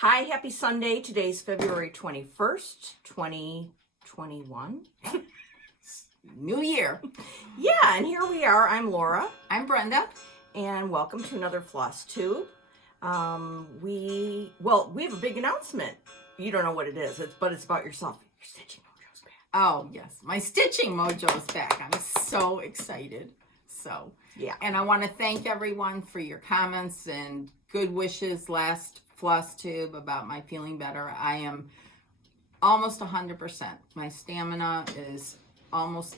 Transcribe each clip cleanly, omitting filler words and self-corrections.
Hi, happy Sunday. Today's February 21st, 2021. New year. Yeah, and here we are. I'm Laura. I'm Brenda. And welcome to another Flosstube. We have a big announcement. You don't know what it is, but it's about yourself. Your stitching mojo's back. Oh, yes. My stitching mojo is back. I'm so excited. So, yeah. And I want to thank everyone for your comments and good wishes last Flosstube about my feeling better. I am almost 100%. My stamina is almost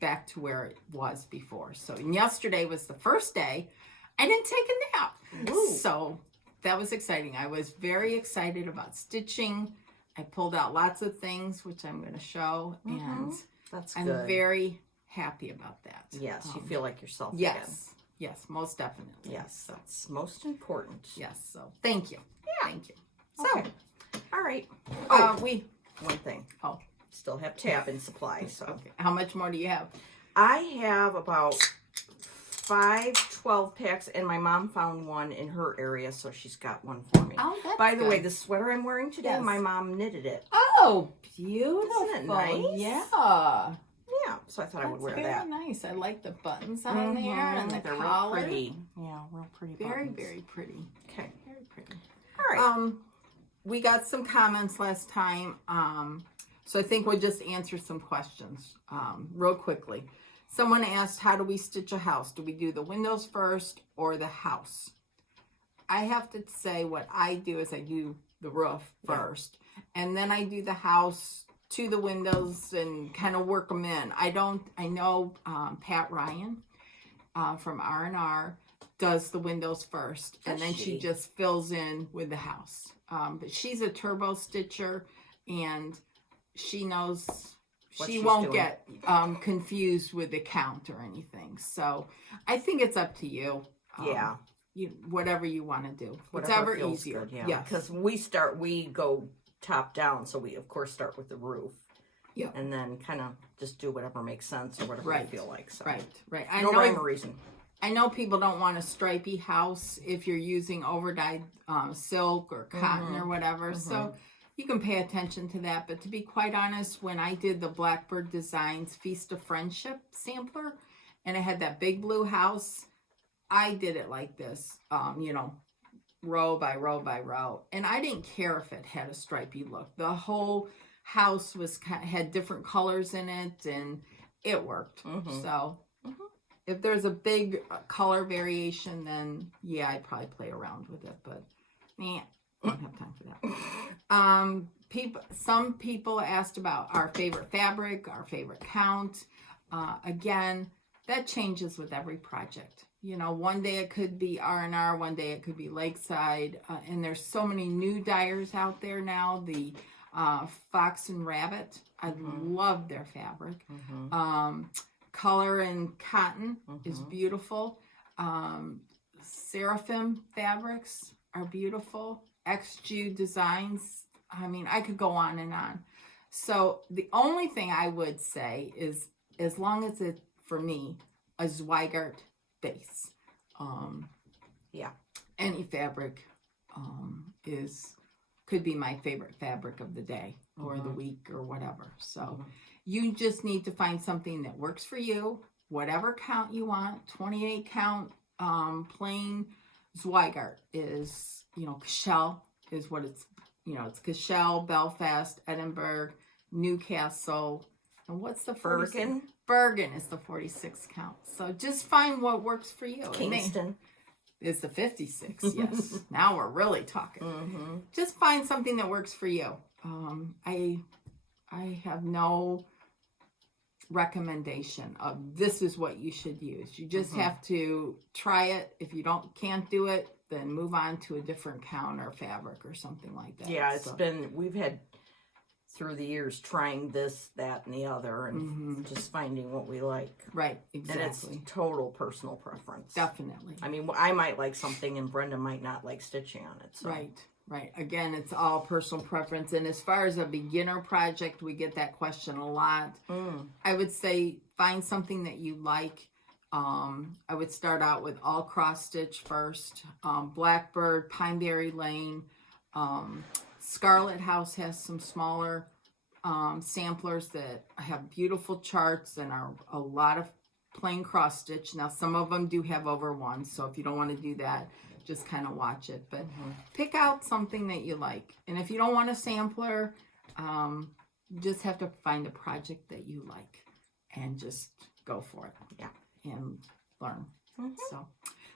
back to where it was before. So, and yesterday was the first day I didn't take a nap. Ooh. So that was exciting. I was very excited about stitching. I pulled out lots of things, which I'm going to show, and that's I'm good. very happy about that. Yes, you feel like yourself yes, again. Yes, most definitely. Yes, that's most important. Yes, so thank you. Yeah. Thank you. So, all right. One thing. Oh. Still have tab and supply, so. Okay. How much more do you have? I have about 12 packs, and my mom found one in her area, so she's got one for me. Oh, that's By the good. way, the sweater I'm wearing today, Yes. my mom knitted it. Oh, beautiful. Isn't it nice? Yeah. Yeah, so I thought I would wear that. Very nice. I like the buttons on there and the They're collar. real pretty. Yeah, real pretty Very, buttons. very pretty. Okay. Very pretty. All right. We got some comments last time, so I think we'll just answer some questions real quickly. Someone asked, how do we stitch a house? Do we do the windows first or the house? I have to say what I do is I do the roof first, and then I do the house to the windows and kind of work them in. I know Pat Ryan from R&R does the windows first, and then she just fills in with the house. But she's a turbo stitcher, and she knows she won't get confused with the count or anything. So I think it's up to you. Yeah. Whatever you want to do. Whatever feels easier. Good, yeah. Because we go top down, so we of course start with the roof. Yeah. And then kind of just do whatever makes sense or whatever you feel like. So. Right. No rhyme or reason. I know people don't want a stripy house if you're using overdyed silk or cotton or whatever. So you can pay attention to that. But to be quite honest, when I did the Blackbird Designs Feast of Friendship sampler, and I had that big blue house, I did it like this, row by row by row. And I didn't care if it had a stripy look. The whole house had different colors in it, and it worked. So if there's a big color variation, then yeah, I'd probably play around with it. But I don't have time for that. Some people asked about our favorite fabric, our favorite count. Again, that changes with every project. One day it could be R&R, one day it could be Lakeside, and there's so many new dyers out there now. The Fox and Rabbit, I love their fabric. Color and Cotton is beautiful. Seraphim fabrics are beautiful. XJU Designs, I could go on and on. So the only thing I would say is, as long as it's, for me, a Zweigart base. Any fabric could be my favorite fabric of the day or the week or whatever. So you just need to find something that works for you, whatever count you want. 28 count plain Zweigart is, Cashel is what it's, it's Cashel, Belfast, Edinburgh, Newcastle, and what's the first? Bergen is the 46 count. So just find what works for you. Kingston is the 56. Yes. Now we're really talking. Just find something that works for you. I have no recommendation of this is what you should use. You just have to try it. If you can't do it, then move on to a different count or fabric or something like that. Yeah, we've had through the years trying this, that, and the other, and just finding what we like. Right, exactly. And it's total personal preference. Definitely. I might like something and Brenda might not like stitching on it. So. Right. Again, it's all personal preference. And as far as a beginner project, we get that question a lot. I would say find something that you like. I would start out with all cross stitch first. Blackbird, Pineberry Lane, Scarlet House has some smaller samplers that have beautiful charts and are a lot of plain cross stitch. Now some of them do have over one, so if you don't want to do that, just kind of watch it. But pick out something that you like. And if you don't want a sampler, you just have to find a project that you like and just go for it. Yeah, and learn. So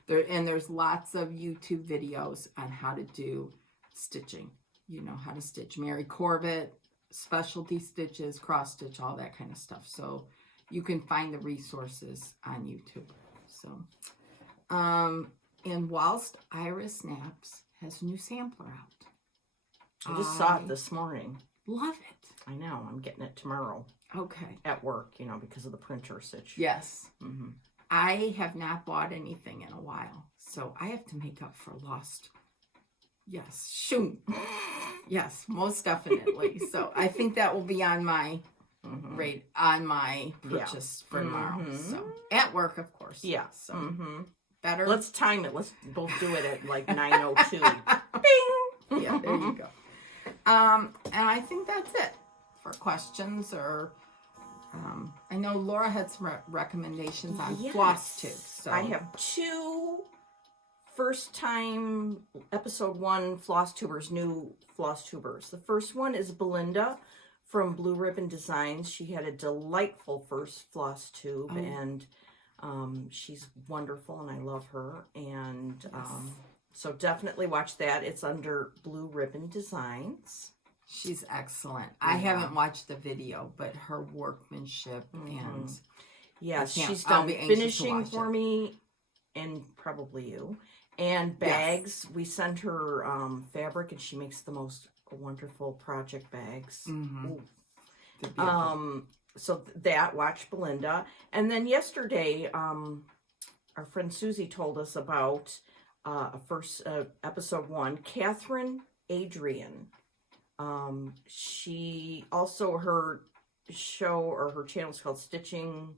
there's lots of YouTube videos on how to do stitching. You know how to stitch. Mary Corbett, specialty stitches, cross stitch, all that kind of stuff. So you can find the resources on YouTube. So, and whilst Iris Naps has a new sampler out. I just saw it this morning. Love it. I know. I'm getting it tomorrow. Okay. At work, you know, because of the printer stitch. Yes. I have not bought anything in a while, so I have to make up for lost. Yes. Shoot. Yes, most definitely. So I think that will be on my rate on my purchase for tomorrow. So at work, of course. Yeah. So better. Let's time it. Let's both do it at like 9:02. Bing. Yeah, there you go. And I think that's it for questions or. I know Laura had some recommendations on Flosstube. So I have 2 first-time episode 1 Flosstubers, new Flosstubers. The first one is Brenda from Blue Ribbon Designs. She had a delightful first Flosstube, and she's wonderful, and I love her. And so definitely watch that. It's under Blue Ribbon Designs. She's excellent. I haven't watched the video, but her workmanship and she's done finishing for me and probably you. And bags. We sent her fabric, and she makes the most wonderful project bags. So that, watch Belinda. And then yesterday, our friend Susie told us about episode 1, Catherine Adrian. She also, her show or her channel is called Stitching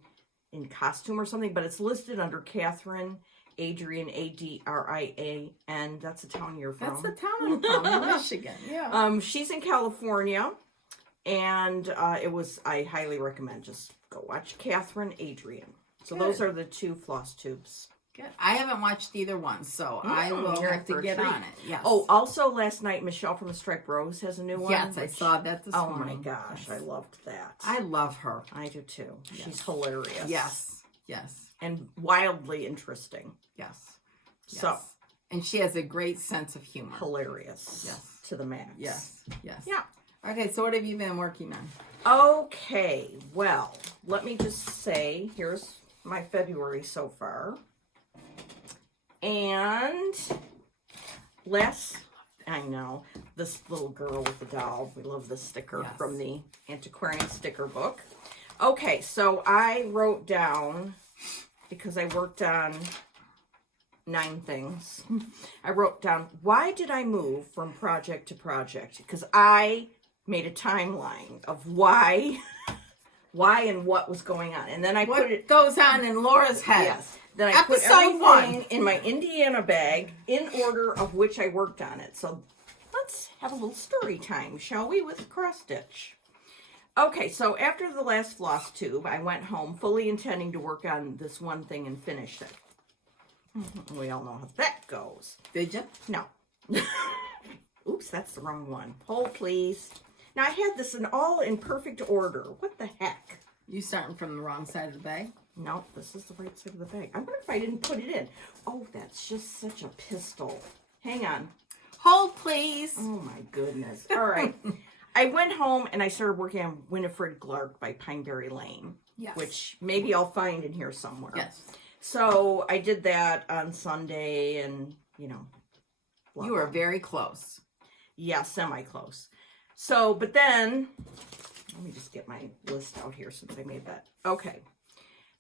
in Costume or something, but it's listed under Catherine Adrian, Adrian. That's the town you're from. That's the town I'm from, in Michigan. Yeah. She's in California, and I highly recommend, just go watch Catherine Adrian. So those are the 2 Flosstubes. Good. I haven't watched either one, so I will have to get on it. Yes. Oh, also last night, Michelle from the Striped Rose has a new one. Yes, I saw that this morning. Oh my gosh, I loved that. I love her. I do too. Yes. She's hilarious. Yes. Yes. And wildly interesting. Yes. So. And she has a great sense of humor. Hilarious. Yes. To the max. Yes. Yes. Yeah. Okay, so what have you been working on? Okay, well, let me just say, here's my February so far. And I know, this little girl with the doll. We love this sticker from the Antiquarian Sticker Book. Okay, so I wrote down, because I worked on 9 things. I wrote down, why did I move from project to project? Because I made a timeline of why and what was going on. And then I put it goes on in Laura's head. Yes. Then I put everything in my Indiana bag in order of which I worked on it. So let's have a little story time, shall we, with cross stitch. Okay, so after the last Flosstube, I went home fully intending to work on this one thing and finish it. We all know how that goes. Did you? No. Oops, that's the wrong one. Hold, please. Now, I had this all in perfect order. What the heck? You starting from the wrong side of the bag? No, this is the right side of the bag. I wonder if I didn't put it in. Oh, that's just such a pistol. Hang on. Hold, please. Oh, my goodness. All right. I went home and I started working on Winifred Clark by Pineberry Lane. Yes. Which maybe I'll find in here somewhere. Yes. So I did that on Sunday and, you know. You were very close. Yeah, semi-close. So, but then, let me just get my list out here since I made that. Okay.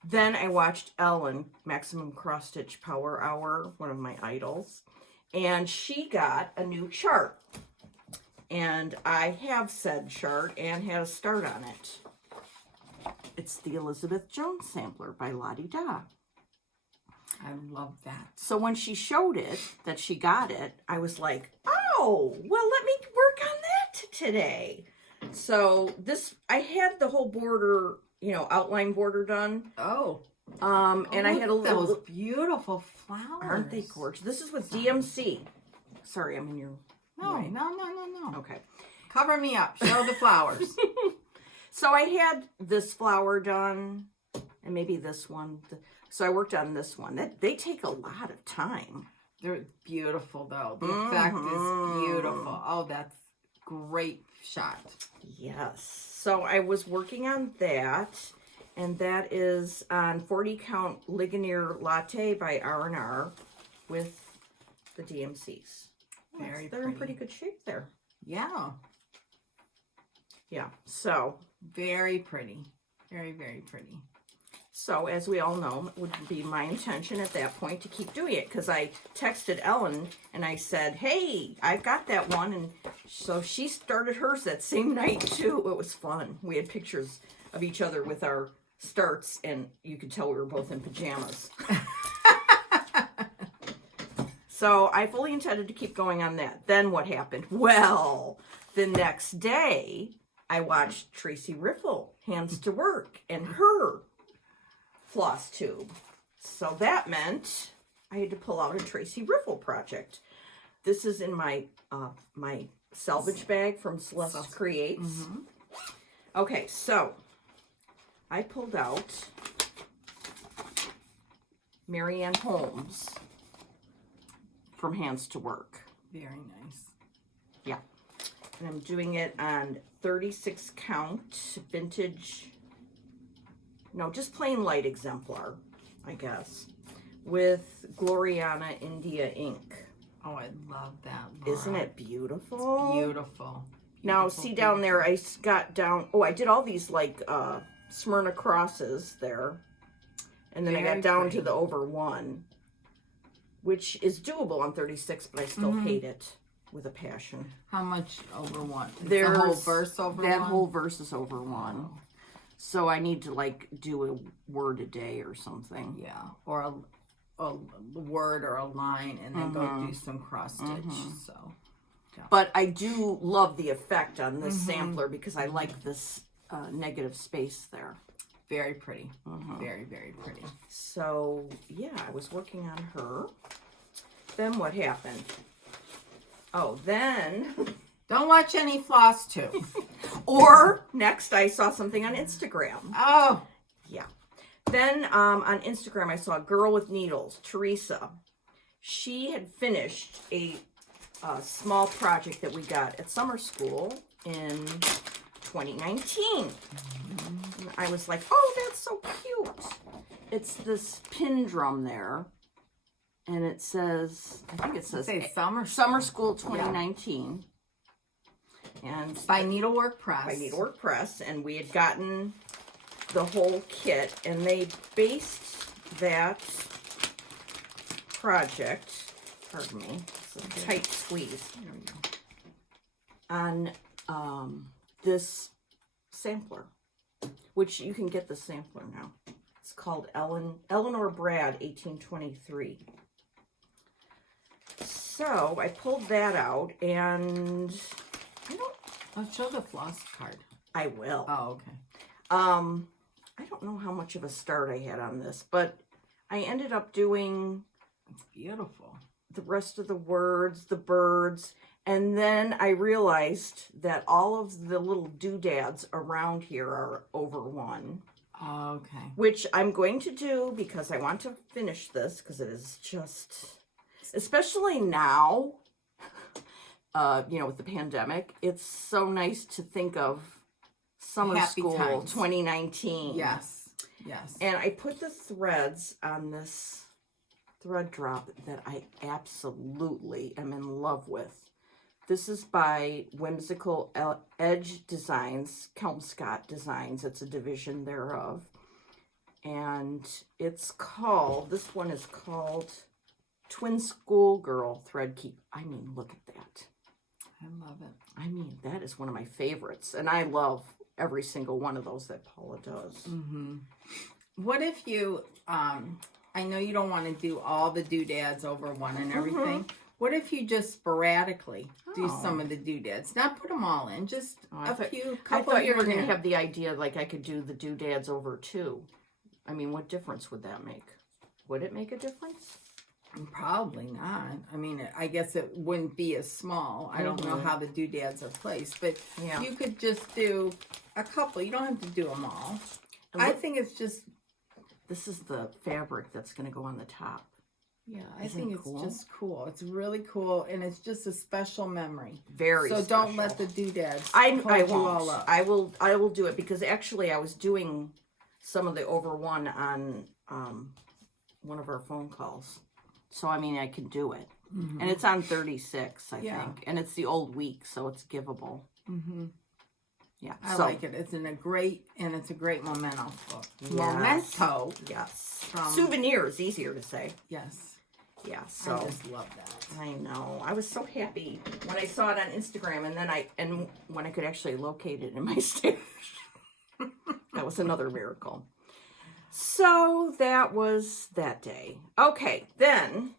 Then I watched Ellen, Maximum Cross Stitch Power Hour, one of my idols. And she got a new chart. And I have said chart and had a start on it. It's the Elizabeth Jones Sampler by Lottie Da. I love that. So when she showed it, that she got it, I was like, Oh, well, let me work on that today. So I had the whole border, outline border done. Oh. And I had a little... Those beautiful flowers. Aren't they gorgeous? This is with DMC. Sorry, I'm in your... No. Okay. Cover me up. Show the flowers. So I had this flower done, and maybe this one. So I worked on this one. They take a lot of time. They're beautiful, though. The effect is beautiful. Oh, that's great shot. Yes. So I was working on that, and that is on 40 count Ligonier Latte by R&R with the DMCs. They're in pretty good shape there. Yeah. Yeah. So very pretty. Very, very pretty. So, as we all know, it would be my intention at that point to keep doing it, because I texted Ellen and I said, hey, I've got that one. And so she started hers that same night, too. It was fun. We had pictures of each other with our starts, and you could tell we were both in pajamas. So, I fully intended to keep going on that. Then what happened? Well, the next day, I watched Tracy Riffle, Hands to Work, and her Flosstube. So that meant I had to pull out a Tracy Riffle project. This is in my my salvage bag from Celeste Creates. Mm-hmm. Okay, so I pulled out Marianne Holmes from Hands to Work. Very nice. Yeah. And I'm doing it on 36 count vintage. No, just plain light exemplar, I guess, with Gloriana India ink. Oh, I love that, Laura. Isn't it beautiful? It's beautiful. Now, see down there, I got down, I did all these, Smyrna crosses there. And then I got down to the over one, which is doable on 36, but I still hate it with a passion. How much over one? There's the whole verse over one? That whole verse is over one. Oh. So I need to do a word a day or something. Yeah, or a word or a line, and then go do some cross stitch. So, yeah. But I do love the effect on this sampler because I like this negative space there. Very pretty. Very, very pretty. So yeah, I was working on her. Then what happened? Oh, then. Don't watch any Flosstube. Or next, I saw something on Instagram. Oh. Yeah. Then on Instagram, I saw a girl with needles, Teresa. She had finished a small project that we got at summer school in 2019. And I was like, oh, that's so cute. It's this pin drum there. And it says, I think it says Summer School 2019. Yeah. And by Needlework Press. By Needlework Press. And we had gotten the whole kit. And they based that project, pardon me, it's a tight squeeze, on this sampler, which you can get the sampler now. It's called Eleanor Brad 1823. So I pulled that out, and I'll show the floss card. I will. Oh, okay. I don't know how much of a start I had on this, but I ended up doing. It's beautiful. The rest of the words, the birds, and then I realized that all of the little doodads around here are over one. Oh, okay. Which I'm going to do because I want to finish this because it is just, especially now, with the pandemic, it's so nice to think of summer school times. 2019. Yes, yes. And I put the threads on this thread drop that I absolutely am in love with. This is by Whimsical Edge Designs, Kelmscott Designs. It's a division thereof. And it's called, this one is called Twin Schoolgirl Thread Keep. I mean, look at that. I love it. I mean, that is one of my favorites. And I love every single one of those that Paula does. Mm-hmm. What if you, I know you don't want to do all the doodads over one and everything. What if you just sporadically do Oh. some of the doodads? Not put them all in, just I a thought- few, I couple thought you here were and going to there. have the idea like I could do the doodads over 2. I mean, what difference would that make? Would it make a difference? Probably not. I mean, I guess it wouldn't be as small. I don't know how the doodads are placed, but Yeah. you could just do a couple. You don't have to do them all. And I look, think it's just, this is the fabric that's going to go on the top. yeah, I Isn't think it it's cool? just cool. It's really cool, and it's just a special memory. Very So special. don't let the doodads I hold you won't. all up. I will do it because actually I was doing some of the over 1 on one of our phone calls. So I mean I can do it. And it's on 36, I Yeah. think. And it's the old week, so it's givable. Mm-hmm. Yeah. I so, like it. It's a great memento. Yes. Memento. Yes. From- Souvenirs, easier to say. Yes. Yeah. So I just love that. I know. I was so happy when I saw it on Instagram, and when I could actually locate it in my stash. That was another miracle. So that was that day. Okay, then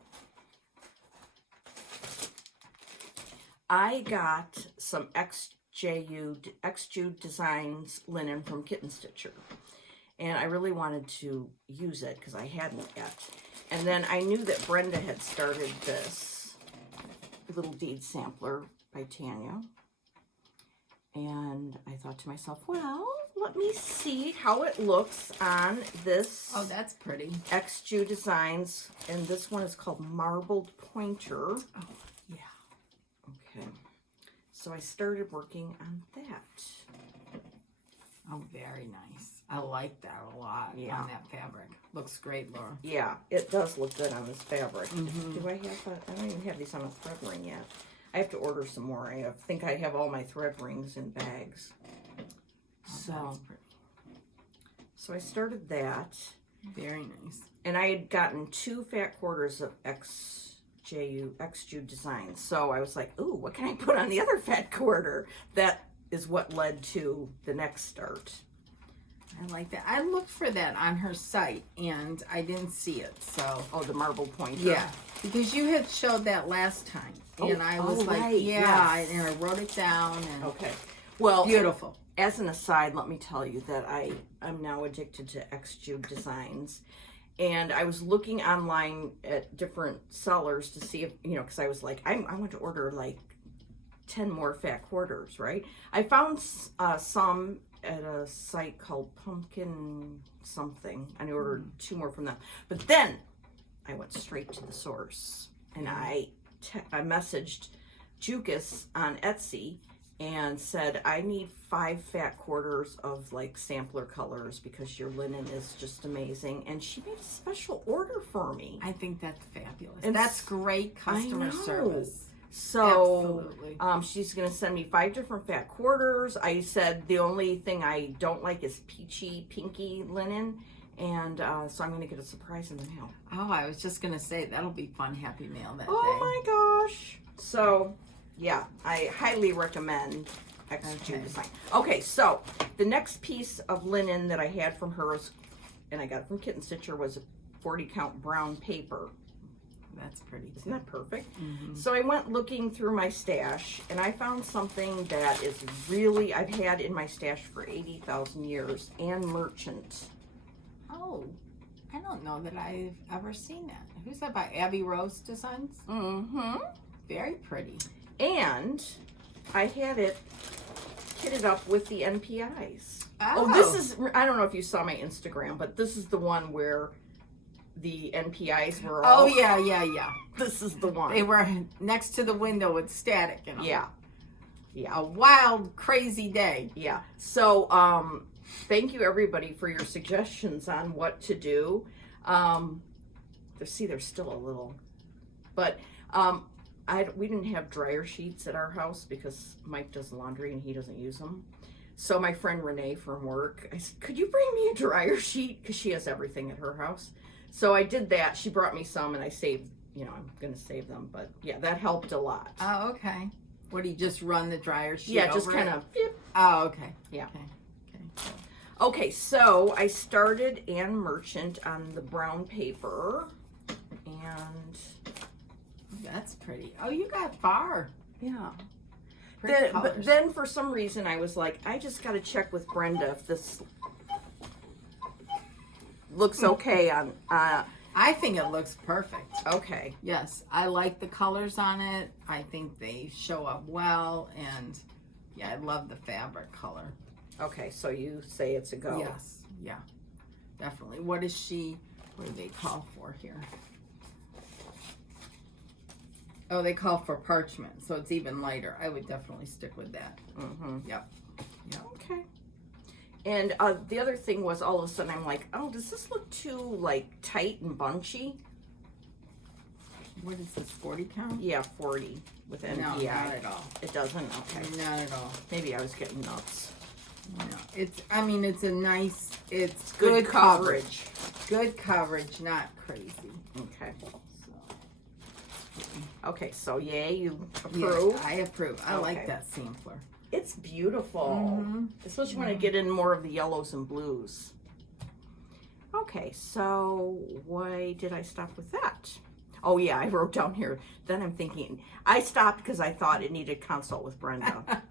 I got some XJU Designs linen from Kitten Stitcher, and I really wanted to use it because I hadn't yet. And then I knew that Brenda had started this little deed sampler by Tanya. And I thought to myself, well, let me see how it looks on this Oh, that's pretty. XJU Designs. And this one is called Marbled Pointer. Oh, yeah. Okay. So I started working on that. Oh, very nice. I like that a lot on that fabric. Looks great, Laura. Yeah, it does look good on this fabric. Mhm. Do I have I don't even have these on a thread ring yet. I have to order some more. I think I have all my thread rings in bags. Oh, that's pretty. So I started that. Very nice. And I had gotten 2 fat quarters of XJU Designs. So I was like, ooh, what can I put on the other fat quarter? That is what led to the next start. I like that. I looked for that on her site, and I didn't see it, so. Oh, the marble pointer. Yeah, because you had showed that last time, and I was like, right, yeah, yes. and I wrote it down, and Okay. Well, beautiful. as an aside, let me tell you that I'm now addicted to XJU Designs. And I was looking online at different sellers to see if, because I was like, I want to order like 10 more fat quarters, right? I found some at a site called Pumpkin something. I ordered 2 more from them. But then I went straight to the source. And I messaged Jukas on Etsy and said, I need 5 fat quarters of like sampler colors because your linen is just amazing. And she made a special order for me. I think that's fabulous. And That's great customer I know. service. So Absolutely. she's going to send me 5 different fat quarters. I said the only thing I don't like is peachy, pinky linen. And so I'm going to get a surprise in the mail. Oh, I was just going to say, that'll be fun, happy mail that day. Oh my gosh. So, yeah, I highly recommend XJU Design. Okay, so the next piece of linen that I had from her, and I got it from Kitten Stitcher, was a 40 count brown paper. That's pretty. Isn't that perfect? Mm-hmm. So I went looking through my stash, and I found something that is really, I've had in my stash for 80,000 years, and Merchant. Oh, I don't know that I've ever seen that. Who's that by? Abby Rose Designs? Mm-hmm. Very pretty. And I had it kitted up with the NPIs. Oh, This is, I don't know if you saw my Instagram, but this is the one where the NPIs were all... Oh, yeah. This is the one. They were next to the window with static in them. Yeah. A wild, crazy day. Yeah. So, thank you everybody for your suggestions on what to do. There's still a little, but we didn't have dryer sheets at our house because Mike does laundry and he doesn't use them. So my friend Renee from work, I said, could you bring me a dryer sheet? Because she has everything at her house. So I did that. She brought me some and I saved, I'm going to save them. But yeah, that helped a lot. Oh, okay. What, do you just run the dryer sheet Yeah, just over kind it? of. Oh, okay. Yeah. Okay. Okay, so I started Ann Merchant on the brown paper, and That's pretty. Oh, you got far. Yeah. Pretty But colors. then for some reason I was like, I just got to check with Brenda if this looks okay on. I think it looks perfect. Okay. Yes, I like the colors on it. I think they show up well, and yeah, I love the fabric color. Okay, so you say it's a go. Yes, yeah, definitely. What do they call for here? Oh, they call for parchment, so it's even lighter. I would definitely stick with that. Mm-hmm. Yep. Okay. And the other thing was all of a sudden I'm like, oh, does this look too like tight and bunchy? What is this, 40 count? Yeah, 40 with NPI. No, not at all. It doesn't? Okay. Not at all. Maybe I was getting nuts. No, I mean, it's a nice, it's Good good coverage. Good coverage, not crazy. Okay. So, Okay, so yay, you yeah, approve? I approve. I like Okay. that sampler. It's beautiful. Mhm. Especially when I get in more of the yellows and blues. Okay, so why did I stop with that? Oh yeah, I wrote down here. Then I'm thinking, I stopped because I thought it needed consult with Brenda.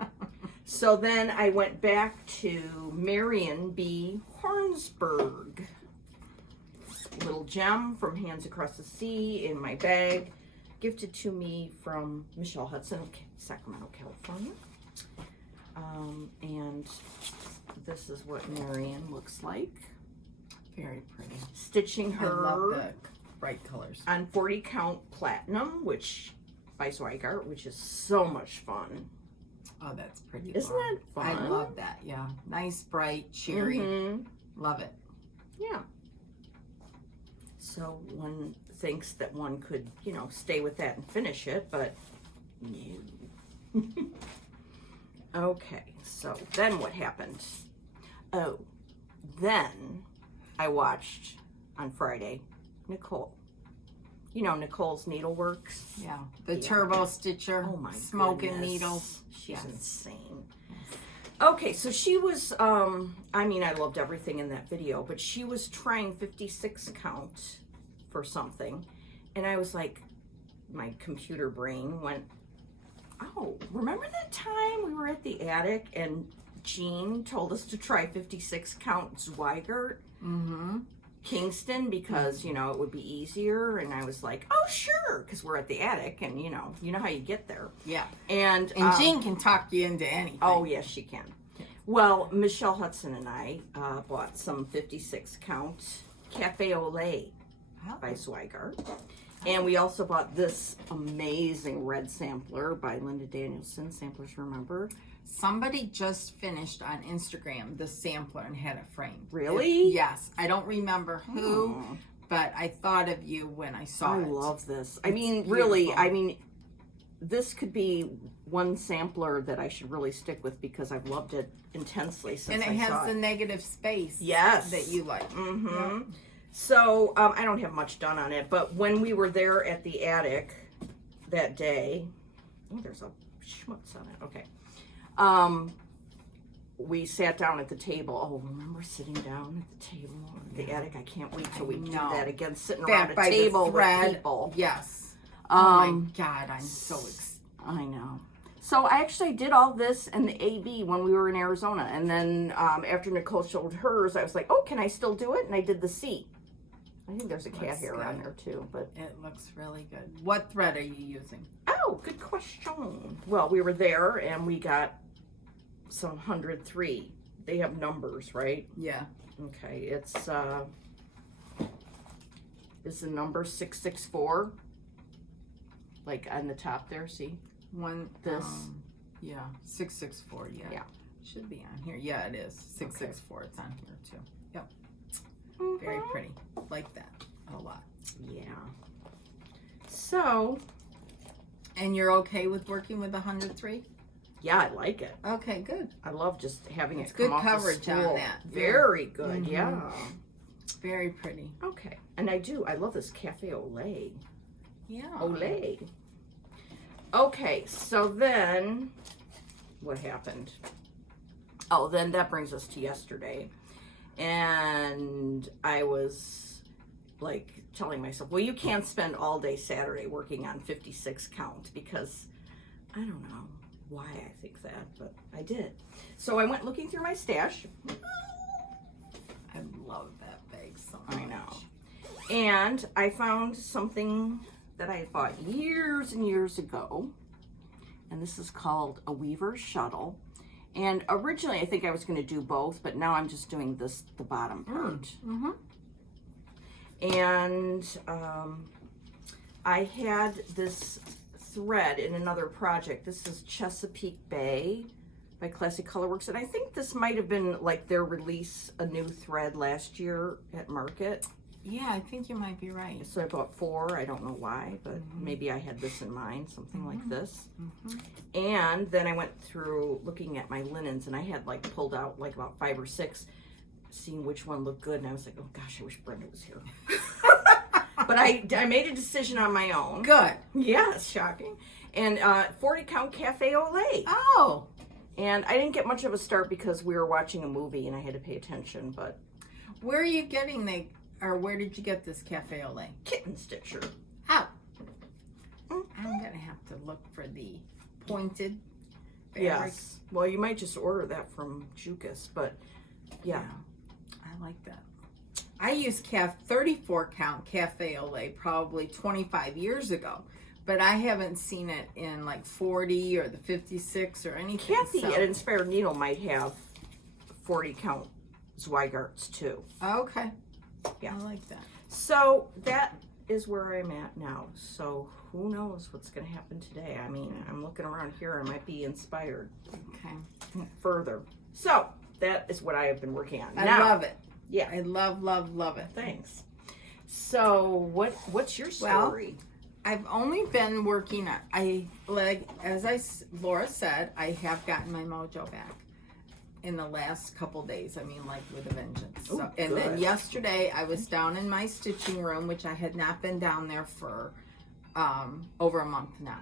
So then I went back to Marion B. Hornsberg. Little gem from Hands Across the Sea in my bag. Gifted to me from Michelle Hudson of Sacramento, California. And this is what Marion looks like. Very pretty. Stitching I love her the bright colors. on 40 count platinum, which by Zweigart, which is so much fun. Oh, that's pretty. Isn't long. that fun? I love that. Yeah, nice, bright, cheery. Mhm. Love it. Yeah. So one thinks that one could, you know, stay with that and finish it, but no. Okay, so then what happened? Oh, then I watched on Friday Nicole. You know, Nicole's Needleworks. Yeah, the Yeah. turbo stitcher. Oh my smoking goodness. needles. She's Yes. insane. Okay, so she was, I mean, I loved everything in that video, but she was trying 56 count for something. And I was like, my computer brain went, oh, remember that time we were at the attic and Jean told us to try 56 count Zweigart Mm-hmm. Kingston because, you know, it would be easier. And I was like, oh, sure, because we're at the attic and, you know how you get there. Yeah. And Jean can talk you into anything. oh, yes, she can. Well, Michelle Hudson and I bought some 56 count Cafe au lait by Zweigart. And we also bought this amazing red sampler by Linda Danielson, Samplers Remember. Somebody just finished on Instagram the sampler and had it framed. Really? Yes. I don't remember who, Oh. but I thought of you when I saw I it. love this. I It's mean, really, beautiful. I mean, this could be one sampler that I should really stick with because I've loved it intensely since And it I has saw the it. negative space Yes. that you like. Mm-hmm. So, I don't have much done on it, but when we were there at the attic that day, oh, there's a schmutz on it. Okay. We sat down at the table. Oh, remember sitting down at the table at the attic? I can't wait till we do know. that again, sitting That around a by the table thread. with people. Yes. Oh my Um, God, I'm so excited. I know. So I actually did all this in the AB when we were in Arizona. And then after Nicole showed hers, I was like, oh, can I still do it? And I did the C. I think there's a cat Looks hair on good. there too. But It looks really good. What thread are you using? oh, good question. Well, we were there and we got some 103. They have numbers, right? Yeah. Okay, it's the number 664. Like on the top there, see? One. This. Yeah. 664. Yeah. Yeah. Should be on here. Yeah, it is. 664. It's on here too. Yep. Mm-hmm. Very pretty. Like that a lot. Yeah. So, And you're okay with working with 103? yeah, I like it. Okay, good. I love just having It's it come good off the coverage on spool. that. Very good, Mhm. yeah. Very pretty. Okay, and I love this Cafe au lait. Yeah. Olay. Okay, so then what happened? Oh, then that brings us to yesterday. And I was like telling myself, well, you can't spend all day Saturday working on 56 count, because I don't know why I think that, but I did. So I went looking through my stash. I love that bag so much. I know. And I found something that I had bought years and years ago. And this is called a Weaver Shuttle. And originally I think I was going to do both, but now I'm just doing this, the bottom part. Mm-hmm. And I had this thread in another project. This is Chesapeake Bay by Classic Colorworks. And I think this might have been like their release, a new thread last year at Market. Yeah, I think you might be right. So I bought 4. I don't know why, but maybe I had this in mind, something like this. And then I went through looking at my linens, and I had like pulled out like about 5 or 6, seeing which one looked good. And I was like, oh gosh, I wish Brenda was here. But I made a decision on my own. Good. Yes, shocking. And 40 count Cafe Olay. Oh. And I didn't get much of a start because we were watching a movie and I had to pay attention, but. Where are you getting or where did you get this Cafe Olay? Kitten Stitcher. Oh. I'm going to have to look for the pointed fabric. Yes. Well, you might just order that from Jukas, but yeah. I like that. I used 34 count Cafe Olay probably 25 years ago, but I haven't seen it in like 40 or the 56 or anything. Kathy at Inspired Needle might have 40 count Zweigarts too. Okay. Yeah. I like that. So that is where I'm at now. So who knows what's going to happen today? I mean, I'm looking around here. I might be inspired further. So that is what I have been working on. I love it. Yeah. I love it. Thanks. So what's your story? Well, I've only been working on, Laura said, I have gotten my mojo back in the last couple days. I mean, like with a vengeance. Ooh, and then yesterday I was down in my stitching room, which I had not been down there for over a month now.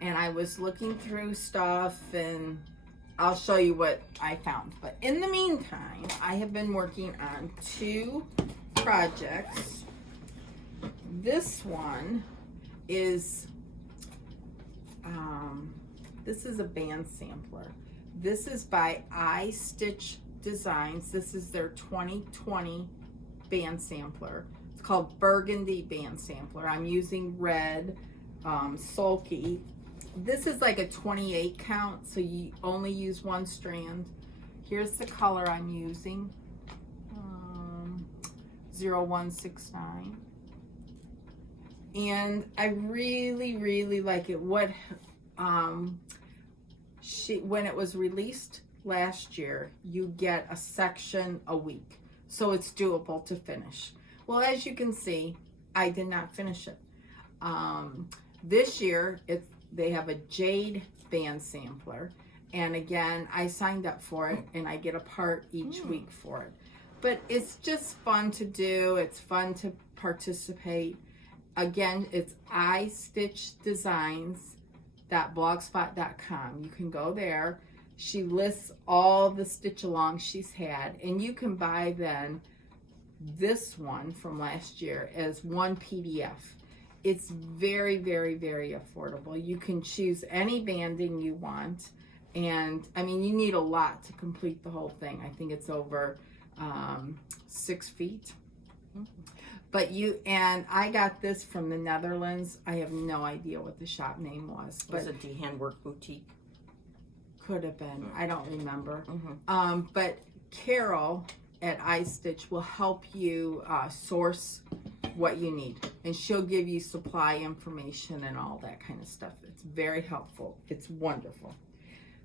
And I was looking through stuff, and I'll show you what I found. But in the meantime, I have been working on 2 projects. This one is, this is a band sampler. This is by iStitch Designs. This is their 2020 band sampler. It's called Burgundy Band Sampler. I'm using red, sulky. This is like a 28 count, so you only use 1 strand. Here's the color I'm using, 0169. And I really like it. When it was released last year, you get a section a week, so it's doable to finish. Well, as you can see, I did not finish it. This year, they have a jade band sampler, and again, I signed up for it, and I get a part each week for it. But it's just fun to do. It's fun to participate. Again, it's istitchdesigns.blogspot.com. You can go there. She lists all the stitch alongs she's had, and you can buy then this one from last year as 1 PDF. It's very affordable. You can choose any banding you want, and I mean, you need a lot to complete the whole thing. I think it's over 6 feet. But I got this from the Netherlands. I have no idea what the shop name was. Was it the Handwork Boutique? Could have been. I don't remember. But Carol at iStitch will help you source what you need. And she'll give you supply information and all that kind of stuff. It's very helpful. It's wonderful.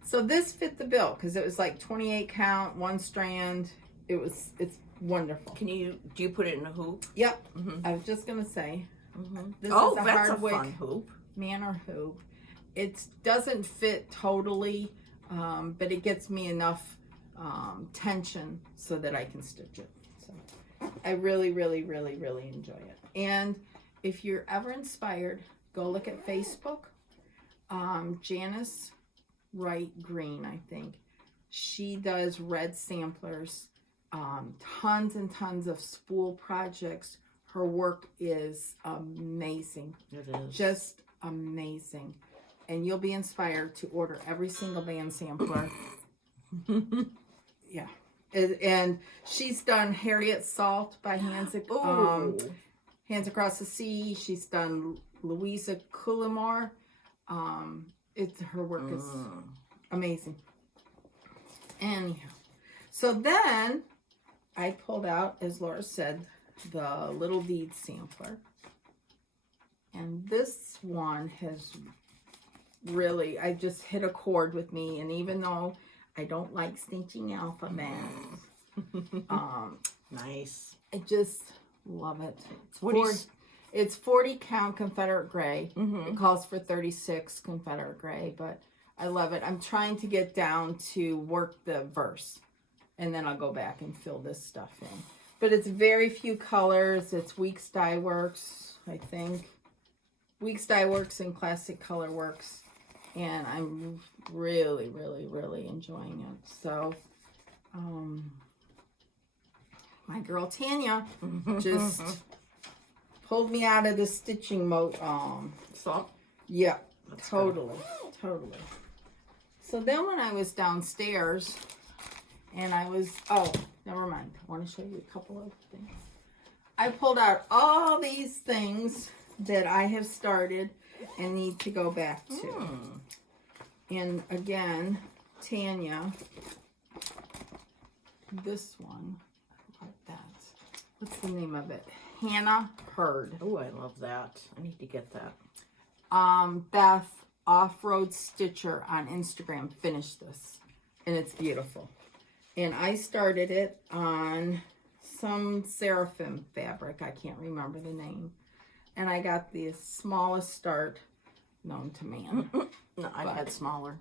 So this fit the bill because it was like 28 count, 1 strand. It's wonderful. Do you put it in a hoop? Yep. I was just gonna say. This Oh, is a that's a Hardwick fun hoop. Manor hoop. It doesn't fit totally, but it gets me enough tension so that I can stitch it. So I really enjoy it. And if you're ever inspired, go look at Facebook. Janice Wright Green, I think. She does red samplers. Tons and tons of spool projects. her work is amazing. It is. Just amazing. And you'll be inspired to order every single band sampler. Yeah. And she's done Harriet Salt by Hands Across the Sea. She's done Louisa Cullimore. Her work is amazing. Anyhow. So then I pulled out, as Laura said, the Little Deeds sampler. And this one has really, I just hit a chord with me. And even though I don't like stinking alphabet, nice. I just love it. It's 40 count Confederate gray. It calls for 36 Confederate gray, but I love it. I'm trying to get down to work the verse, and then I'll go back and fill this stuff in. But it's very few colors. It's Weeks Dye Works, I think. Weeks Dye Works and Classic Color Works. And I'm really, really, really enjoying it. So, my girl Tanya just pulled me out of the stitching mode. So? Yeah, totally. So then when I was downstairs, and I was, never mind. I want to show you a couple of things. I pulled out all these things that I have started and need to go back to. And again, Tanya, this one, like that. What's the name of it? Hannah Hurd. Oh, I love that. I need to get that. Beth Off-Road Stitcher on Instagram finished this, and it's beautiful. And I started it on some seraphim fabric. I can't remember the name. And I got the smallest start known to man. No, I've had smaller.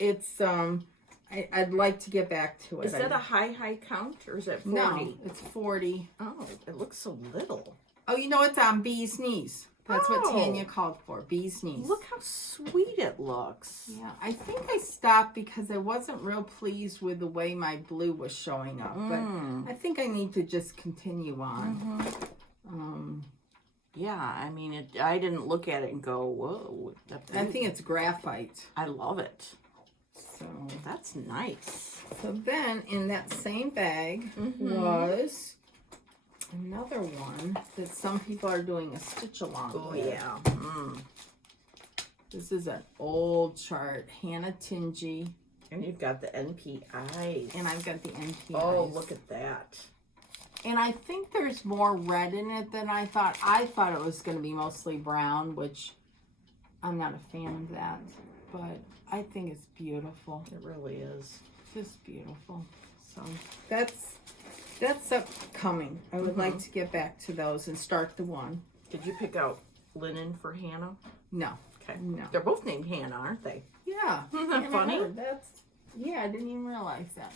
It's, I'd like to get back to it. Is that a high count, or is it 40? No, it's 40. Oh, it looks so little. Oh, you know, it's on Bee's Knees. That's what Tanya called for, Bee's Knees. Look how sweet it looks. Yeah, I think I stopped because I wasn't real pleased with the way my blue was showing up. But I think I need to just continue on. Yeah, I mean, I didn't look at it and go, whoa. I think it's graphite. I love it. So that's nice. So then in that same bag was another one that some people are doing a stitch along with. Yeah. This is an old chart, Hannah Tingy. And you've got the NPI. And I've got the NPI. Oh, look at that. And I think there's more red in it than I thought. I thought it was going to be mostly brown, which I'm not a fan of that. But I think it's beautiful. It really is. Just beautiful. So that's upcoming. I would like to get back to those and start the one. Did you pick out linen for Hannah? No. Okay. No. They're both named Hannah, aren't they? Yeah. Isn't that funny? I didn't even realize that.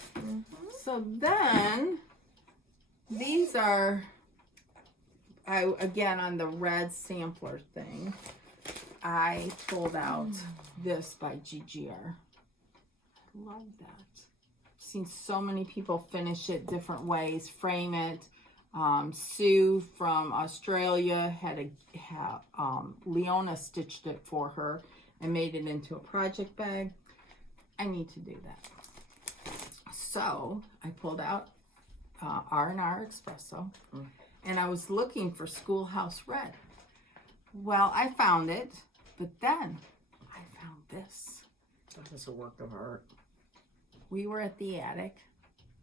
So then these are, again, on the red sampler thing, I pulled out this by GGR. I love that. I've seen so many people finish it different ways, frame it. Sue from Australia had Leona stitched it for her and made it into a project bag. I need to do that. So I pulled out R&R Espresso, and I was looking for Schoolhouse Red. Well, I found it, but then I found this. That is a work of art. We were at the attic.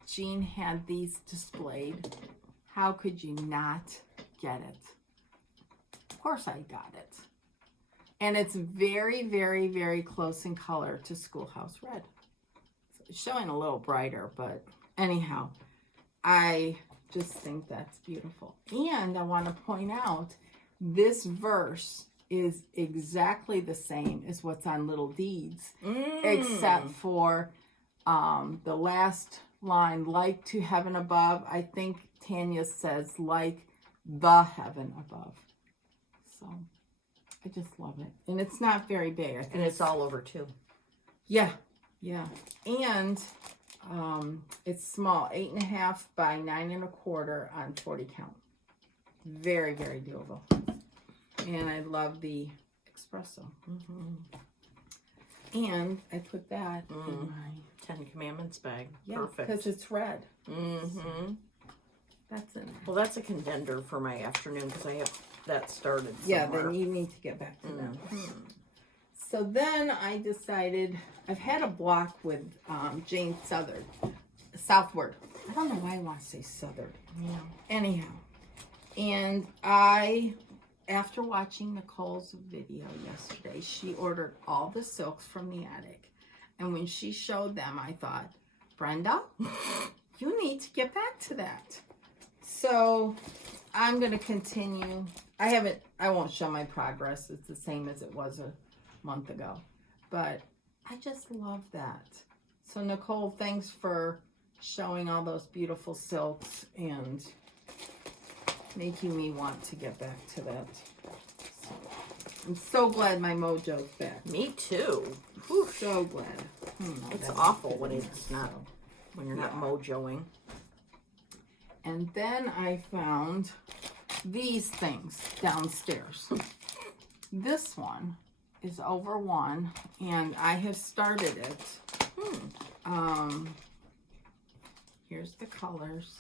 Jean had these displayed. How could you not get it? Of course I got it. And it's very, very, very close in color to Schoolhouse Red. So it's showing a little brighter, but anyhow, I just think that's beautiful. And I want to point out, this verse is exactly the same as what's on Little Deeds, except for the last line, like to heaven above. I think Tanya says like the heaven above. So I just love it. And it's not very big. I think and it's all over too. Yeah. And it's small, 8.5 by 9 1/4 on 40 count. Very, very doable. And I love the espresso. And I put that in my 10 Commandments bag. yeah, Perfect. because it's red. Mm-hmm. That's in there. Well, that's a contender for my afternoon because I have that started Yeah, somewhere. then you need to get back to that. So then I decided, I've had a block with Jane Southward. I don't know why I want to say Southard. Yeah. Anyhow. And I, after watching Nicole's video yesterday, she ordered all the silks from the attic. And when she showed them, I thought, Brenda, you need to get back to that. So I'm going to continue. I won't show my progress. It's the same as it was a month ago. But I just love that. So Nicole, thanks for showing all those beautiful silks and making me want to get back to that. So, I'm so glad my mojo's back. Me too. Whew, so glad. It's awful when it's not, when you're not mojoing. And then I found these things downstairs. This one is over 1, and I have started it. Here's the colors.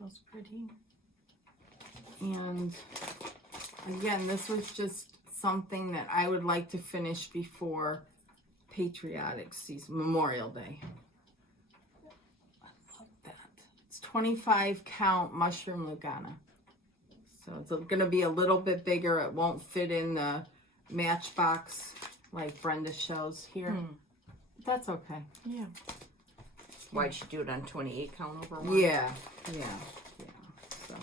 Those pretty. And again, this was just something that I would like to finish before Patriotic Season, Memorial Day. I love that. It's 25 count mushroom Lugana. So it's going to be a little bit bigger. It won't fit in the matchbox like Brenda shows here. That's okay. Yeah. Why'd she do it on 28 count over 1? Yeah. So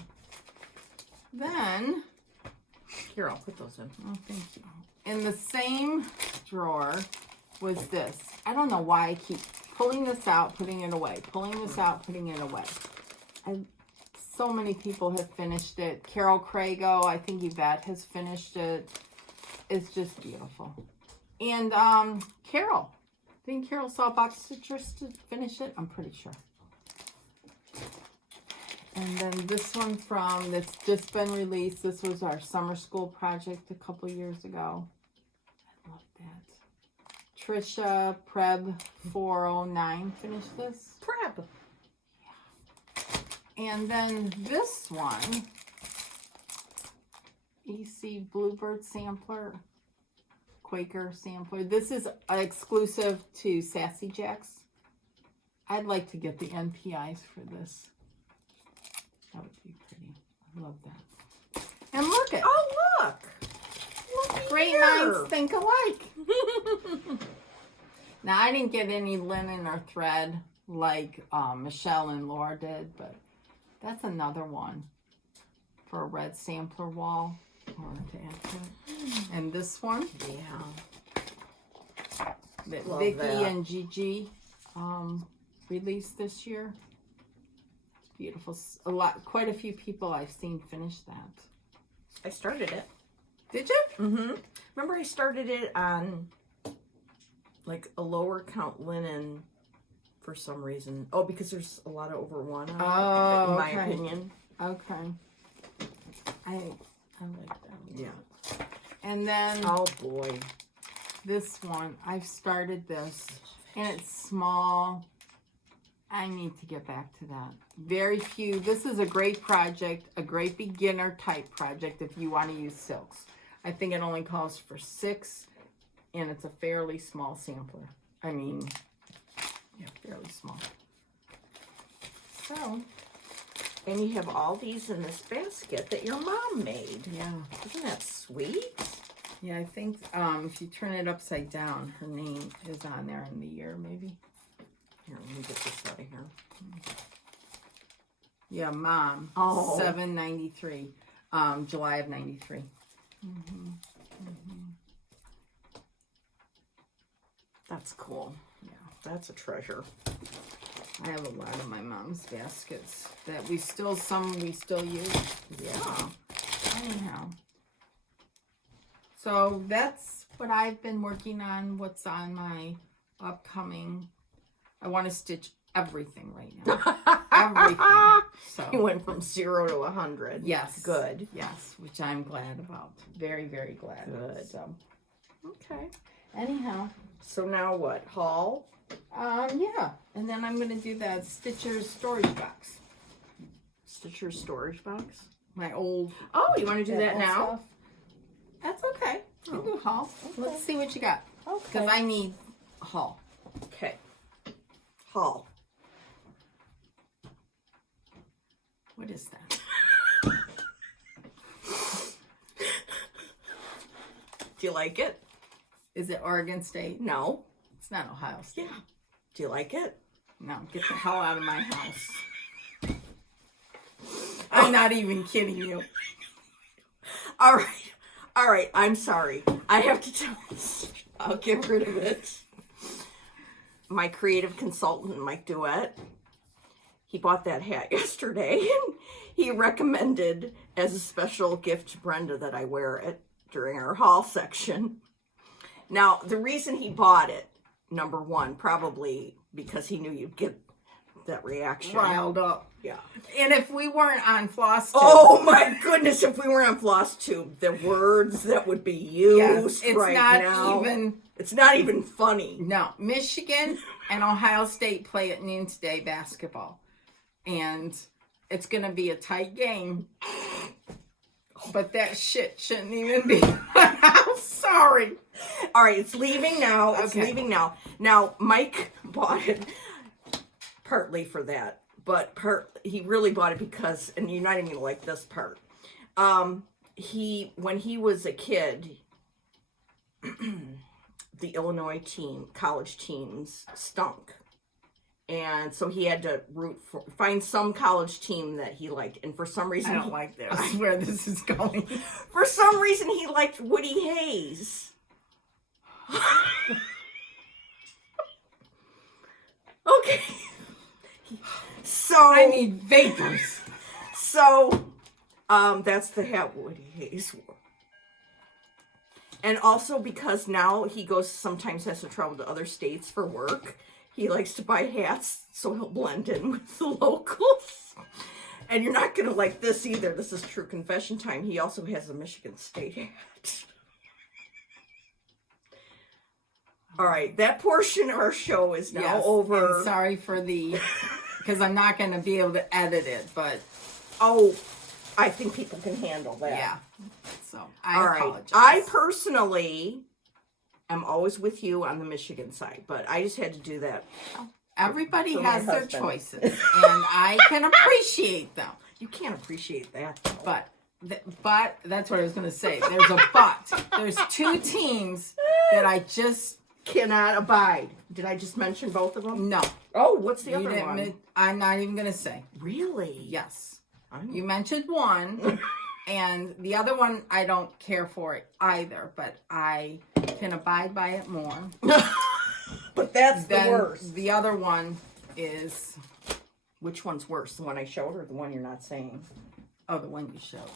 then, here, I'll put those in. oh, thank you. In the same drawer was this. I don't know why I keep pulling this out, putting it away, pulling this out, putting it away. So many people have finished it. Carol Crago, I think Yvette has finished it. It's just beautiful. And Carol. I think Carol saw Box Citrus to finish it. I'm pretty sure. And then this one that's just been released. This was our summer school project a couple years ago. I love that. Trisha Preb 409 finished this. Preb. Yeah. And then this one, EC Bluebird Sampler. Quaker sampler. This is exclusive to Sassy Jacks. I'd like to get the NPIs for this. That would be pretty. I love that. And look at. Oh, look. Great minds think alike. Now, I didn't get any linen or thread like Michelle and Laura did, but that's another one for a red sampler wall. Or to add to it. And this one, that Love Vicky that. and Gigi released this year. It's beautiful. Quite a few people I've seen finish that. I started it. Did you? Mm-hmm. Remember I started it on like a lower count linen for some reason. Oh, because there's a lot of over 1 on it, in my opinion. Okay. I like that one. Yeah. And then Oh boy. this one, I've started this and it's small. I need to get back to that. Very few. This is a great project, a great beginner type project if you want to use silks. I think it only calls for 6 and it's a fairly small sampler. I mean, yeah, fairly small. So, And you have all these in this basket that your mom made. yeah. Isn't that sweet? Yeah, I think if you turn it upside down, her name is on there in the year, maybe. Here, let me get this out of here. Yeah, Mom. Oh. 7/93. July of 93. That's cool. Yeah. That's a treasure. I have a lot of my mom's baskets that we still use. Yeah. Anyhow. So that's what I've been working on. What's on my upcoming. I want to stitch everything right now. everything. So You went from 0 to 100. yes, Good. Yes, which I'm glad about. Very, very glad. Good. So Okay. anyhow, So now what? Haul? yeah, and then I'm gonna do that Stitcher's storage box. Stitcher's storage box? My old. Oh, you want to do that old now? stuff. That's okay. You do haul. Let's see what you got. Okay. Because I need haul. Okay. Haul. What is that? Do you like it? Is it Oregon State? No. It's not Ohio State. Yeah. Do you like it? No, get the hell out of my house. I'm not even kidding you. All right. All right. I'm sorry. I have to tell this. I'll get rid of it. My creative consultant, Mike Duet, he bought that hat yesterday. And he recommended as a special gift to Brenda that I wear it during our haul section. Now, the reason he bought it, number one, probably because he knew you'd get that reaction. Riled up. Yeah. And if we weren't on Flosstube. Oh my goodness, if we were on Flosstube, the words that would be used it's right not now. even. It's not even funny. No, Michigan and Ohio State play at noon today basketball. And it's going to be a tight game. But that shit shouldn't even be. I'm sorry. All right, it's leaving now. It's Okay. leaving now. Now, Mike bought it partly for that, but he really bought it because, and you're not even going to like this part. When he was a kid, the Illinois college teams stunk. And so he had to find some college team that he liked. And for some reason, I don't like this. Where this is going. For some reason, he liked Woody Hayes. Okay. So I need vapors. So, that's the hat Woody Hayes wore. And also because now he sometimes has to travel to other states for work. He likes to buy hats so he'll blend in with the locals. And you're not going to like this either. This is true confession time. He also has a Michigan State hat. All right, that portion of our show is now over. And sorry for because I'm not going to be able to edit it, but. Oh, I think people can handle that. Yeah. So, I apologize. I personally am always with you on the Michigan side, but I just had to do that. Everybody for my has their husband. choices, and I can appreciate them. You can't appreciate that, though. But that's what I was going to say. There's a but. There's two teams that I just cannot abide. Did I just mention both of them? no. Oh, what's the You other didn't. one? I'm not even going to say. Really? Yes. I'm- You mentioned one, and the other one I don't care for it either, but I can abide by it more. But that's the Then worst. the other one is Which one's worse? The one I showed or the one you're not saying? the one you showed.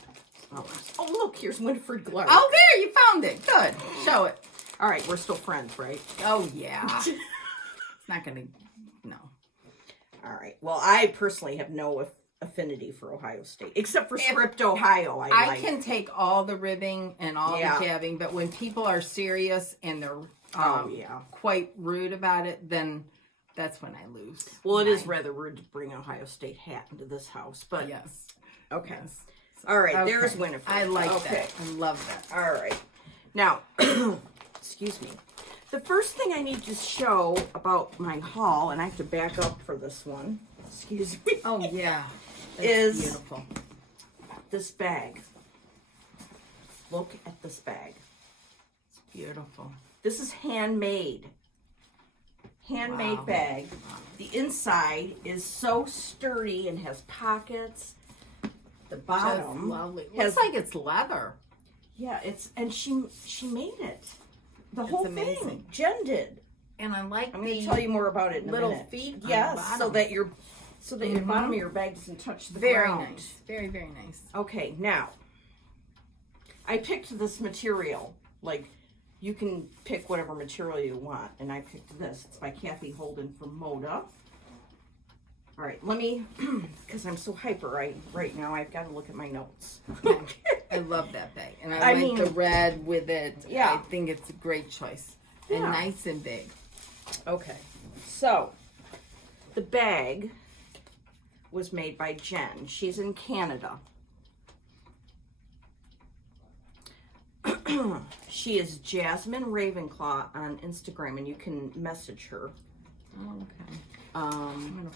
Oh, look, here's Winifred Clark. Oh, there, you found it. Good. Show it. All right, we're still friends, right? Oh, yeah. It's not going to, no. All right. Well, I personally have no affinity for Ohio State, except for Script, Ohio. I can take all the ribbing and all Yeah. the jabbing, but when people are serious and they're quite rude about it, then that's when I lose. Well, it is rather rude to bring an Ohio State hat into this house, but Yes. okay. Yes. All right, Okay. there's Winifred. I like Okay. that. I love that. All right. Now, excuse me. The first thing I need to show about my haul, and I have to back up for this one. Excuse me. Oh, yeah. Is beautiful. this bag. Look at this bag. It's beautiful. This is handmade. Handmade Wow. bag. The inside is so sturdy and has pockets. The Just bottom lovely. has Looks like it's leather. yeah, and she made it. The whole amazing. thing. Jen did. And I like I'm going to tell you more about it in a little minute. feet on the Yes, bottom. so that your bottom of your bag doesn't touch the very ground. nice. Very, very nice. Okay, now I picked this material. Like you can pick whatever material you want, and I picked this. It's by Kathy Holden from Moda. All right, let me, because I'm so hyper right now, I've got to look at my notes. I love that bag. And I like the red with it. Yeah. I think it's a great choice. And nice and big. Okay, so the bag was made by Jen. She's in Canada. She is Jasmine Ravenclaw on Instagram, and you can message her. Oh, okay.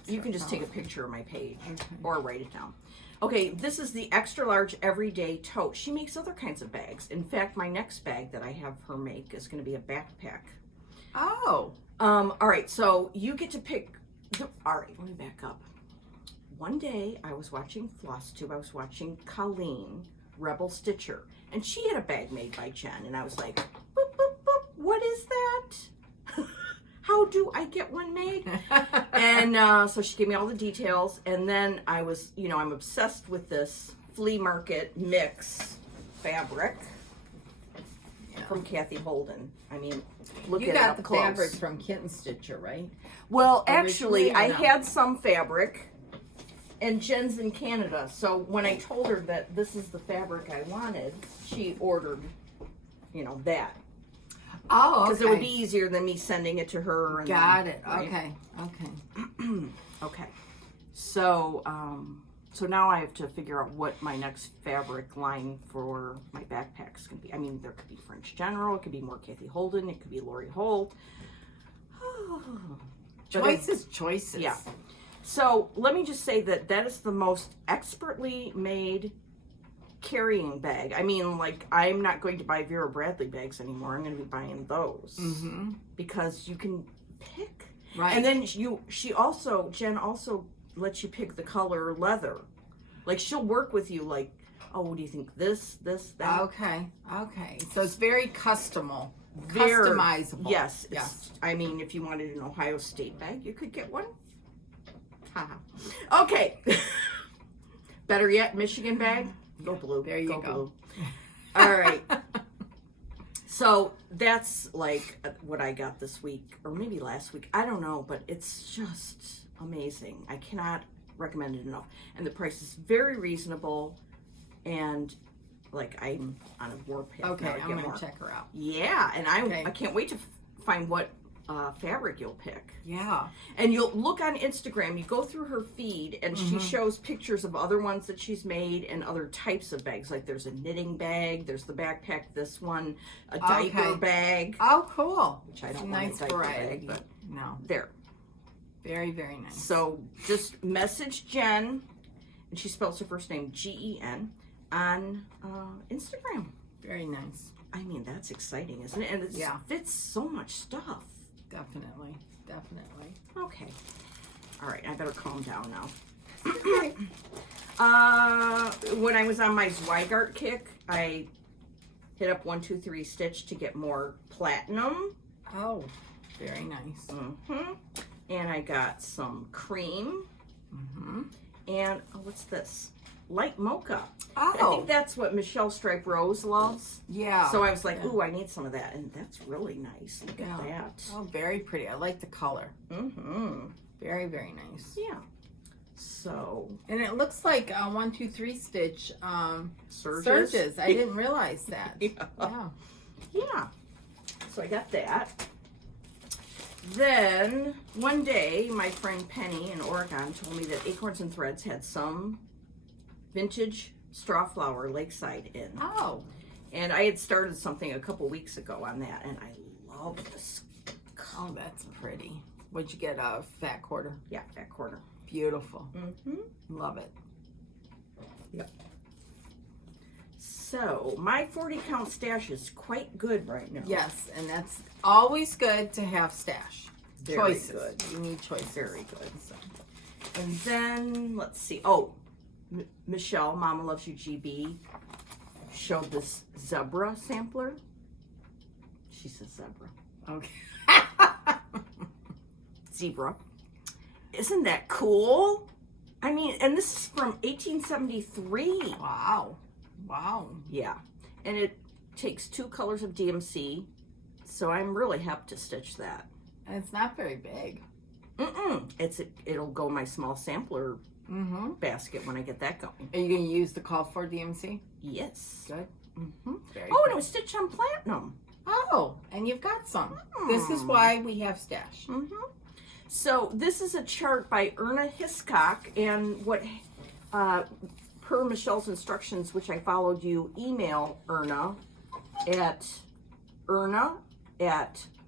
You can just take a picture of my page or write it down. Okay, this is the extra large everyday tote. She makes other kinds of bags. In fact, my next bag that I have her make is going to be a backpack. Oh. All right, so you get to pick. All right, let me back up. One day I was watching Flosstube. I was watching Colleen, Rebel Stitcher, and she had a bag made by Jen, and I was like, boop, boop, boop, what is that? How do I get one made? And so she gave me all the details, and then I was, I'm obsessed with this flea market mix fabric from Kathy Holden. I mean, look at it up close. You got the fabric from Kitten Stitcher, right? Well, actually, I had some fabric, and Jen's in Canada, so when I told her that this is the fabric I wanted, she ordered, that. Oh, okay. Because it would be easier than me sending it to her. And got it. Right? Okay. Okay. So, so now I have to figure out what my next fabric line for my backpacks can be. I mean, there could be French General, it could be more Kathy Holden, it could be Lori Holt. Choices. Yeah. So let me just say that is the most expertly made carrying bag. I mean, like, I'm not going to buy Vera Bradley bags anymore. I'm going to be buying those because you can pick. Right. And then Jen also lets you pick the color leather. Like, she'll work with you. Like, oh, what do you think? This, that. Okay. So it's very customizable. Yes. I mean, if you wanted an Ohio State bag, you could get one. Okay. Better yet, Michigan bag. Go blue. There you go. Blue. All right. So that's like what I got this week, or maybe last week. I don't know, but it's just amazing. I cannot recommend it enough. And the price is very reasonable. And like, I'm on a warpath. Okay, I'm going to check her out. Yeah, and I can't wait to find what fabric you'll pick. Yeah. And you'll look on Instagram, you go through her feed, and she shows pictures of other ones that she's made and other types of bags. Like, there's a knitting bag, there's the backpack, this one, a diaper bag. Oh, cool. Which I don't want a diaper bag, but no. There. Very, very nice. So just message Jen, and she spells her first name Gen, on Instagram. Very nice. I mean, that's exciting, isn't it? And it fits so much stuff. Definitely. Okay. All right, I better calm down now. When I was on my Zweigart kick, I hit up 123 Stitch to get more platinum. Oh, very nice. And I got some cream. And what's this? Light mocha. Oh. I think that's what Michelle Stripe Rose loves. Yeah. So I was like, ooh, I need some of that. And that's really nice. Look at that. Oh, very pretty. I like the color. Very, very nice. Yeah. So. And it looks like 123 Stitch Surges. I didn't realize that. Yeah. So I got that. Then one day, my friend Penny in Oregon told me that Acorns and Threads had some vintage straw flower Lakeside in. Oh. And I had started something a couple weeks ago on that, and I love this. Oh, that's pretty. What'd you get? A fat quarter? Yeah, fat quarter. Beautiful. Love it. Yep. So my 40 count stash is quite good right now. Yes, and that's always good to have stash. Very choices. Good. You need choices. Very good. So. And then let's see. Oh, Michelle, Mama Loves You GB, showed this zebra sampler. She says zebra. Okay. Zebra. Isn't that cool? I mean, and this is from 1873. Wow. Yeah. And it takes 2 colors of DMC. So I'm really happy to stitch that. And it's not very big. It'll go in my small sampler basket when I get that going. Are you going to use the call for DMC? Yes. Good. Very Oh, good. and it was stitched on platinum. Oh, and you've got some. This is why we have stash. So this is a chart by Erna Hiscock, and what, per Michelle's instructions, which I followed, you email Erna at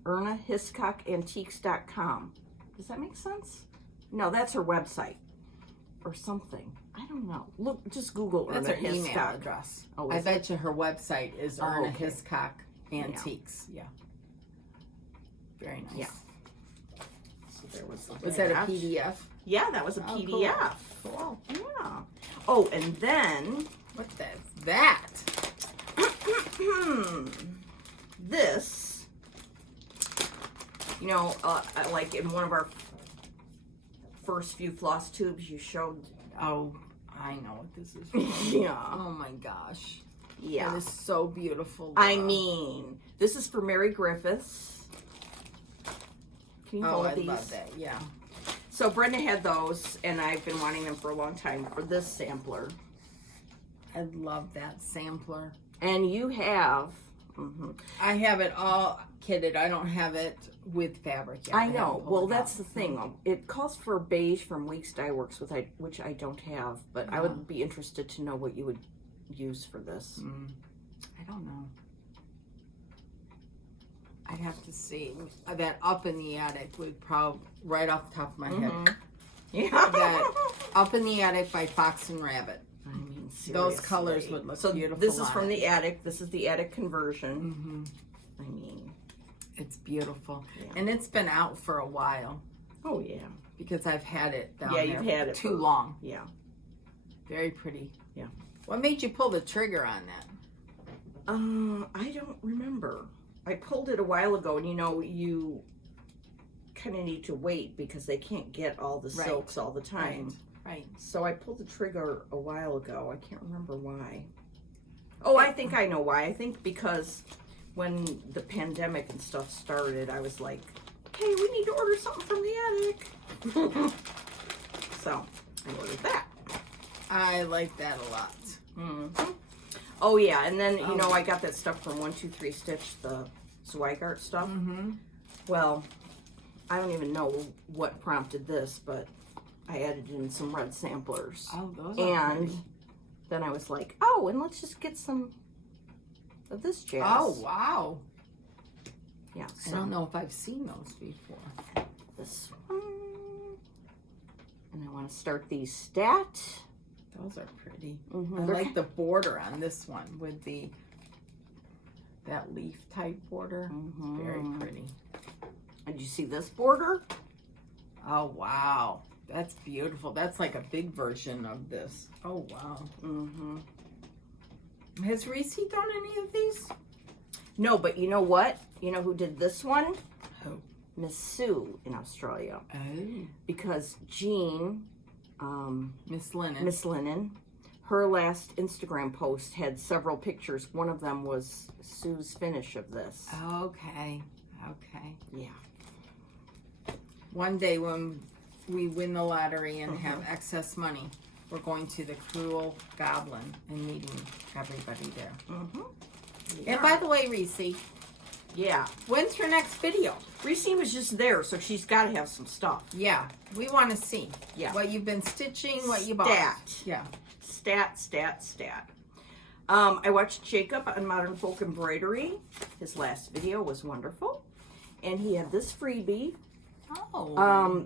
ernahiscockantiques.com. Does that make sense? No, that's her website or something. I don't know. Look, just Google That's Erna her email Hiscock. address. Oh, I is bet you her website is Erna okay. Hiscock Antiques. Yeah. Very nice. Yeah. So there was that a PDF? Yeah, that was a Oh, PDF. Cool. Yeah. Oh, and then What is that? this, you know, like in one of our first few floss tubes, you showed. Oh, I know what this is for. Yeah. Oh my gosh. Yeah. That is so beautiful. I Laura. mean, this is for Mary Griffiths. Can you Oh, hold I these? love that. Yeah. So Brenda had those, and I've been wanting them for a long time for this sampler. I love that sampler. And you have. I have it all kitted. I don't have it with fabric yet. I haven't know. pulled Well, it that's out. the thing. It calls for beige from Weeks Dye Works, which I don't have. But I would be interested to know what you would use for this. I don't know. I'd have to see. That Up in the Attic would probably, right off the top of my head. Yeah. That Up in the Attic by Fox and Rabbit. I mean, seriously. Those colors would look beautiful. This is on from it. the attic. This is the attic conversion. I mean, It's beautiful. Yeah. And it's been out for a while oh yeah. because I've had it down Yeah, there you've had it too for- long. Yeah. Very pretty. Yeah. What made you pull the trigger on that? I don't remember. I pulled it a while ago, and you know, you kind of need to wait because they can't get all the Right. silks all the time. Right. So I pulled the trigger a while ago. I can't remember why. Oh, I think I know why. I think because when the pandemic and stuff started, I was like, hey, we need to order something from the attic. So I ordered that. I like that a lot. Oh, yeah. And then, you know, I got that stuff from 123 Stitch, the Zweigart stuff. Well, I don't even know what prompted this, but I added in some red samplers. Oh, those are And pretty. then I was like, oh, and let's just get some of this jazz. Oh, wow. Yeah. I don't know if I've seen those before. This one. And I want to start these stat. Those are pretty. Mhm. I They're like the border on this one with that leaf type border. It's very pretty. And you see this border? Oh, wow. That's beautiful. That's like a big version of this. Oh, wow. Has Reese done any of these? No, but you know what? You know who did this one? Who? Miss Sue in Australia. Oh. Because Jean, Miss Lennon. Miss Lennon, her last Instagram post had several pictures. One of them was Sue's finish of this. Okay. Okay. Yeah. One day when we win the lottery and have excess money, we're going to the Cruel Goblin and meeting everybody there. And by the way, Reese, Yeah. when's her next video? Reese was just there, so she's got to have some stuff. Yeah, we want to see. Yeah. What you've been stitching, what you bought. Stat. Yeah. Stat. I watched Jacob on Modern Folk Embroidery. His last video was wonderful. And he had this freebie. Oh.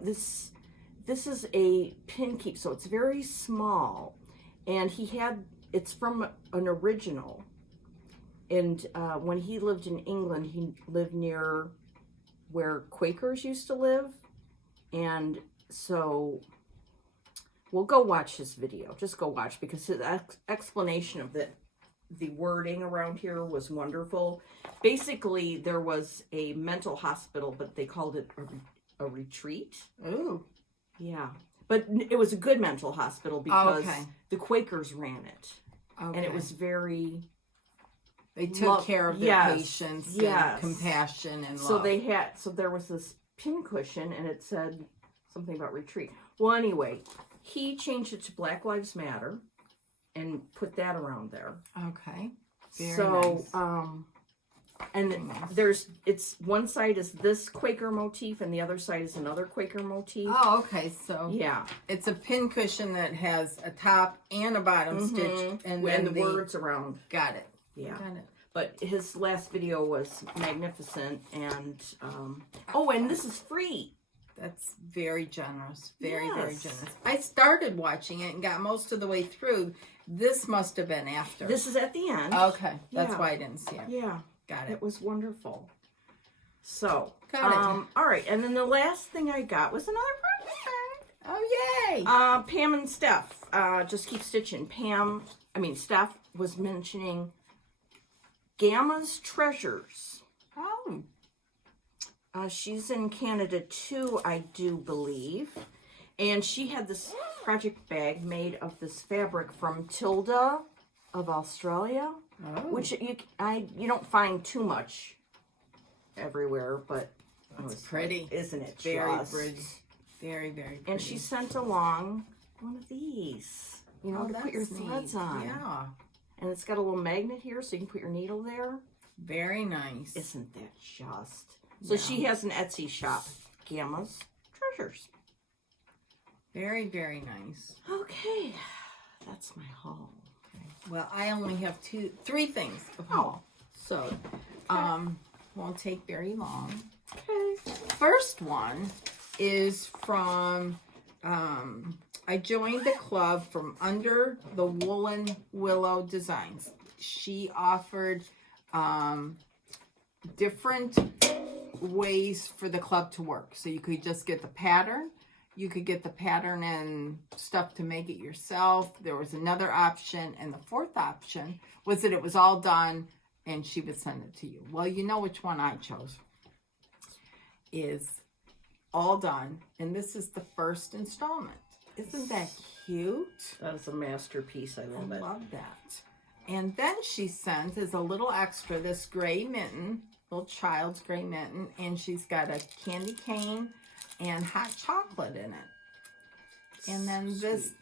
This is a pin keep, so it's very small. And it's from an original. And when he lived in England, he lived near where Quakers used to live. And so we'll go watch his video. Just go watch, because his explanation of the wording around here was wonderful. Basically, there was a mental hospital, but they called it a retreat. Ooh. Yeah. But it was a good mental hospital because Okay. the Quakers ran it. Okay. And it was very... They took care of their Yes, patients yes. and compassion and love. So there was this pin cushion, and it said, something about retreat. Well, anyway, he changed it to Black Lives Matter and put that around there. Okay. Very so, nice. And there's, it's one side is this Quaker motif and the other side is another Quaker motif. Oh, okay. So yeah, it's a pin cushion that has a top and a bottom stitch, and then the words around. Got it. Yeah. Got it. But his last video was magnificent, and oh, and this is free. That's very generous. Very Yes. very generous. I started watching it and got most of the way through. This must have been after. This is at the end. Okay, that's Yeah. why I didn't see it. Yeah. Got it. It was wonderful. So, Got it. all right, and then the last thing I got was another project. Oh, yay! Pam and Steph, just keep stitching. Steph was mentioning Gamma's Treasures. Oh, She's in Canada too, I do believe. And she had this project bag made of this fabric from Tilda of Australia. oh. Which you don't find too much everywhere, but It's pretty. isn't it? Very just? pretty. Very, very pretty. And she sent along one of these, to put your that's threads neat. on. Yeah. And it's got a little magnet here, so you can put your needle there. Very nice. Isn't that just? So she has an Etsy shop, Gamma's Treasures. Very, very nice. Okay, that's my haul. Well, I only have three things of haul. So, won't take very long. Okay. First one is from, I joined the club from Under the Woolen Willow Designs. She offered different ways for the club to work. So you could just get the pattern. You could get the pattern and stuff to make it yourself. There was another option. And the fourth option was that it was all done and she would send it to you. Well, you know which one I chose. Is all done. And this is the first installment. Isn't that cute? That is a masterpiece. I love I it. love that. And then she sent as a little extra this gray mitten, little child's gray mitten. And she's got a candy cane and hot chocolate in it. And then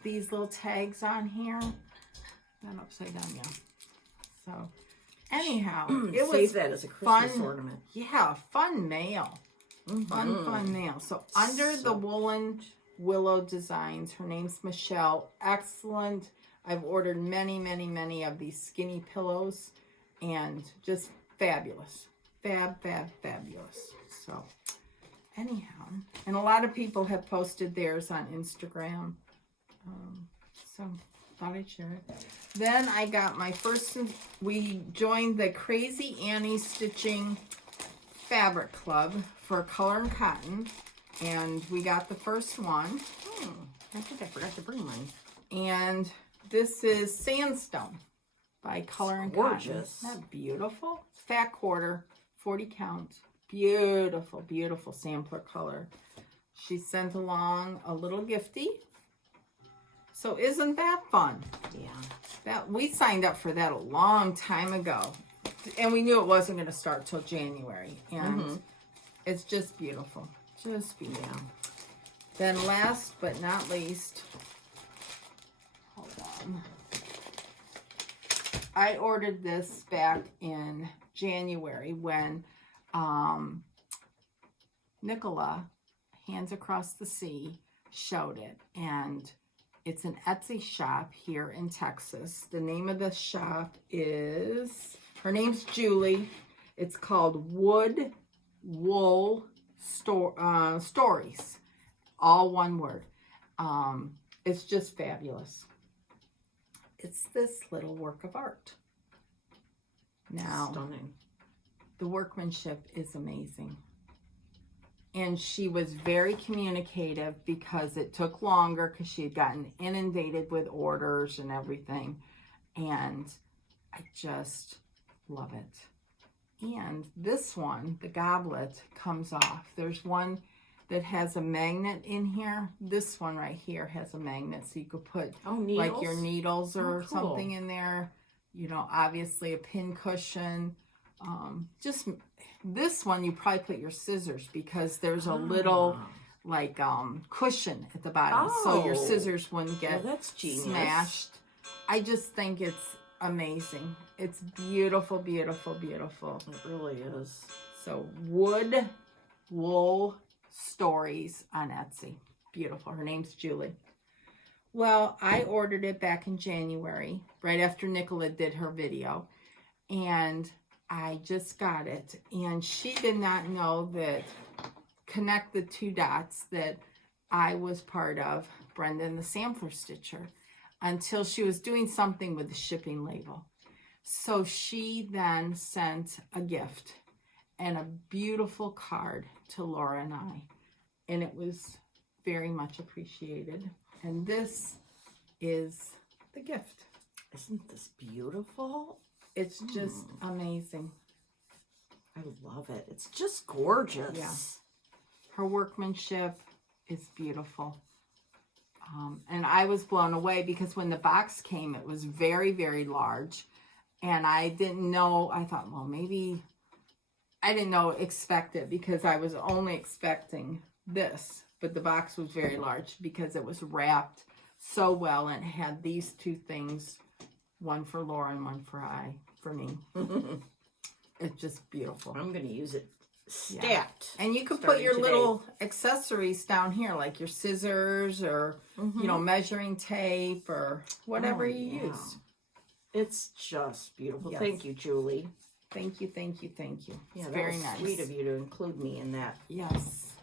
these little tags on here. That upside down, yeah. So anyhow, it was Save that as a Christmas fun ornament. Yeah, fun mail. Fun mail. So Under the Woolen Willow Designs. Her name's Michelle. Excellent. I've ordered many, many, many of these skinny pillows and just fabulous. Fabulous. So anyhow, and a lot of people have posted theirs on Instagram. So thought I'd share it. Then I got my first, we joined the Crazy Annie Stitching Fabric Club for Color and Cotton. And we got the first one. I think I forgot to bring mine. And this is Sandstone by Color and Gorgeous. Cotton. Isn't that beautiful? It's fat quarter, 40 count. Beautiful, beautiful sampler color. She sent along a little giftie. So isn't that fun? Yeah. That we signed up for that a long time ago. And we knew it wasn't going to start till January. And it's just beautiful. Just beautiful. Yeah. Then last but not least, hold on. I ordered this back in January when Nicola, Hands Across the Sea, showed it. And it's an Etsy shop here in Texas. The name of the shop is, her name's Julie. It's called Wood Wool Stories. All one word. It's just fabulous. It's this little work of art. Now, Stunning. the workmanship is amazing. And she was very communicative because it took longer because she had gotten inundated with orders and everything. And I just love it. And this one, the goblet, comes off. There's one that has a magnet in here. This one right here has a magnet, so you could put like your needles or something in there. You know, obviously a pin cushion. Just this one, you probably put your scissors because there's a little like cushion at the bottom, so your Oh. scissors wouldn't Well, get that's genius. smashed. I just think it's amazing. It's beautiful, beautiful, beautiful. It really is. So wood wool stories on Etsy. Beautiful. Her name's Julie. Well, I ordered it back in January, right after Nicola did her video, and I just got it. And she did not know that, connect the two dots, that I was part of Brenda and the Sampler Stitcher, until she was doing something with the shipping label. So she then sent a gift and a beautiful card to Laura and I, and it was very much appreciated. And this is the gift. Isn't this beautiful? It's just amazing. I love it. It's just gorgeous. Yeah. Her workmanship is beautiful. And I was blown away because when the box came, it was very, very large. And I didn't know, I thought, well, maybe, I didn't know, expect it, because I was only expecting this. But the box was very large because it was wrapped so well, and it had these two things, one for Laura and one for me. It's just beautiful. I'm going to use it stacked. Yeah. And you could put starting your today. little accessories down here, like your scissors or, you know, measuring tape or whatever you use. It's just beautiful. Yes. Thank you, Julie. Thank you, thank you, thank you. Yeah, It's that very was nice. sweet of you to include me in that. Yes,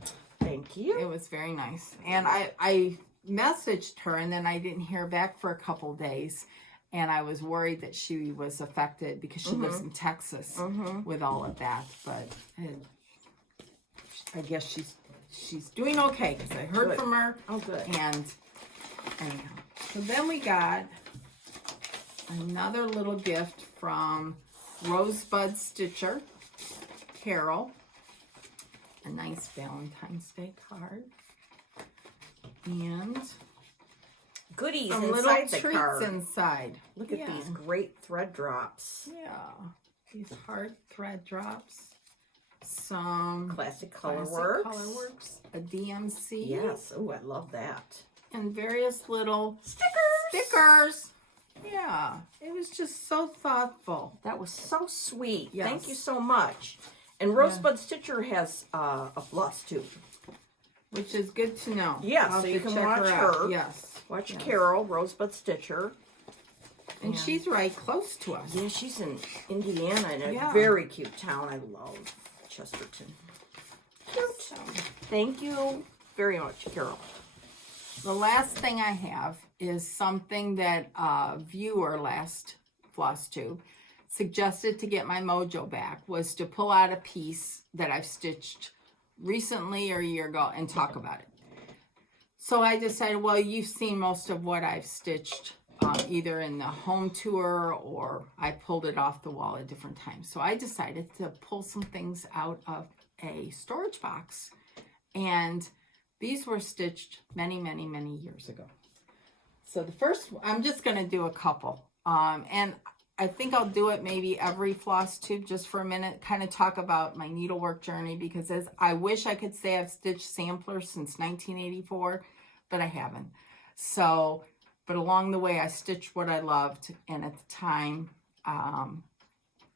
Thank you. it was very nice. And I messaged her, and then I didn't hear back for a couple days. And I was worried that she was affected because she lives in Texas with all of that. But I guess she's doing okay, because I heard Good. from her. Oh, good. And anyhow, so then we got another little gift from Rosebud Stitcher, Carol. A nice Valentine's Day card. And Goodies some inside little the treats card. inside. Look at these great thread drops. Yeah. These heart thread drops. Some Classic classic Colorworks. a DMC. Yes. Oh, I love that. And various little stickers. Yeah. It was just so thoughtful. That was so sweet. Yes. Thank you so much. And Rosebud Stitcher has a Flosstube. Which is good to know. Yeah, I'll so have you to can check watch out. her. Yes. Watch Yes. Carol, Rosebud Stitcher. And she's right close to us. Yeah, she's in Indiana, in a Yeah. very cute town. I love Chesterton. Cute. So, Thank you very much, Carol. the last thing I have is something that a viewer last Flosstube suggested to get my mojo back, was to pull out a piece that I've stitched recently or a year ago and talk about it. So I decided, well, you've seen most of what I've stitched either in the home tour or I pulled it off the wall at different times. So I decided to pull some things out of a storage box. And these were stitched many, many, many years ago. So the first, I'm just going to do a couple. And I think I'll do it maybe every Flosstube just for a minute, kind of talk about my needlework journey, because as I wish I could say I've stitched samplers since 1984, but I haven't. So, but along the way I stitched what I loved, and at the time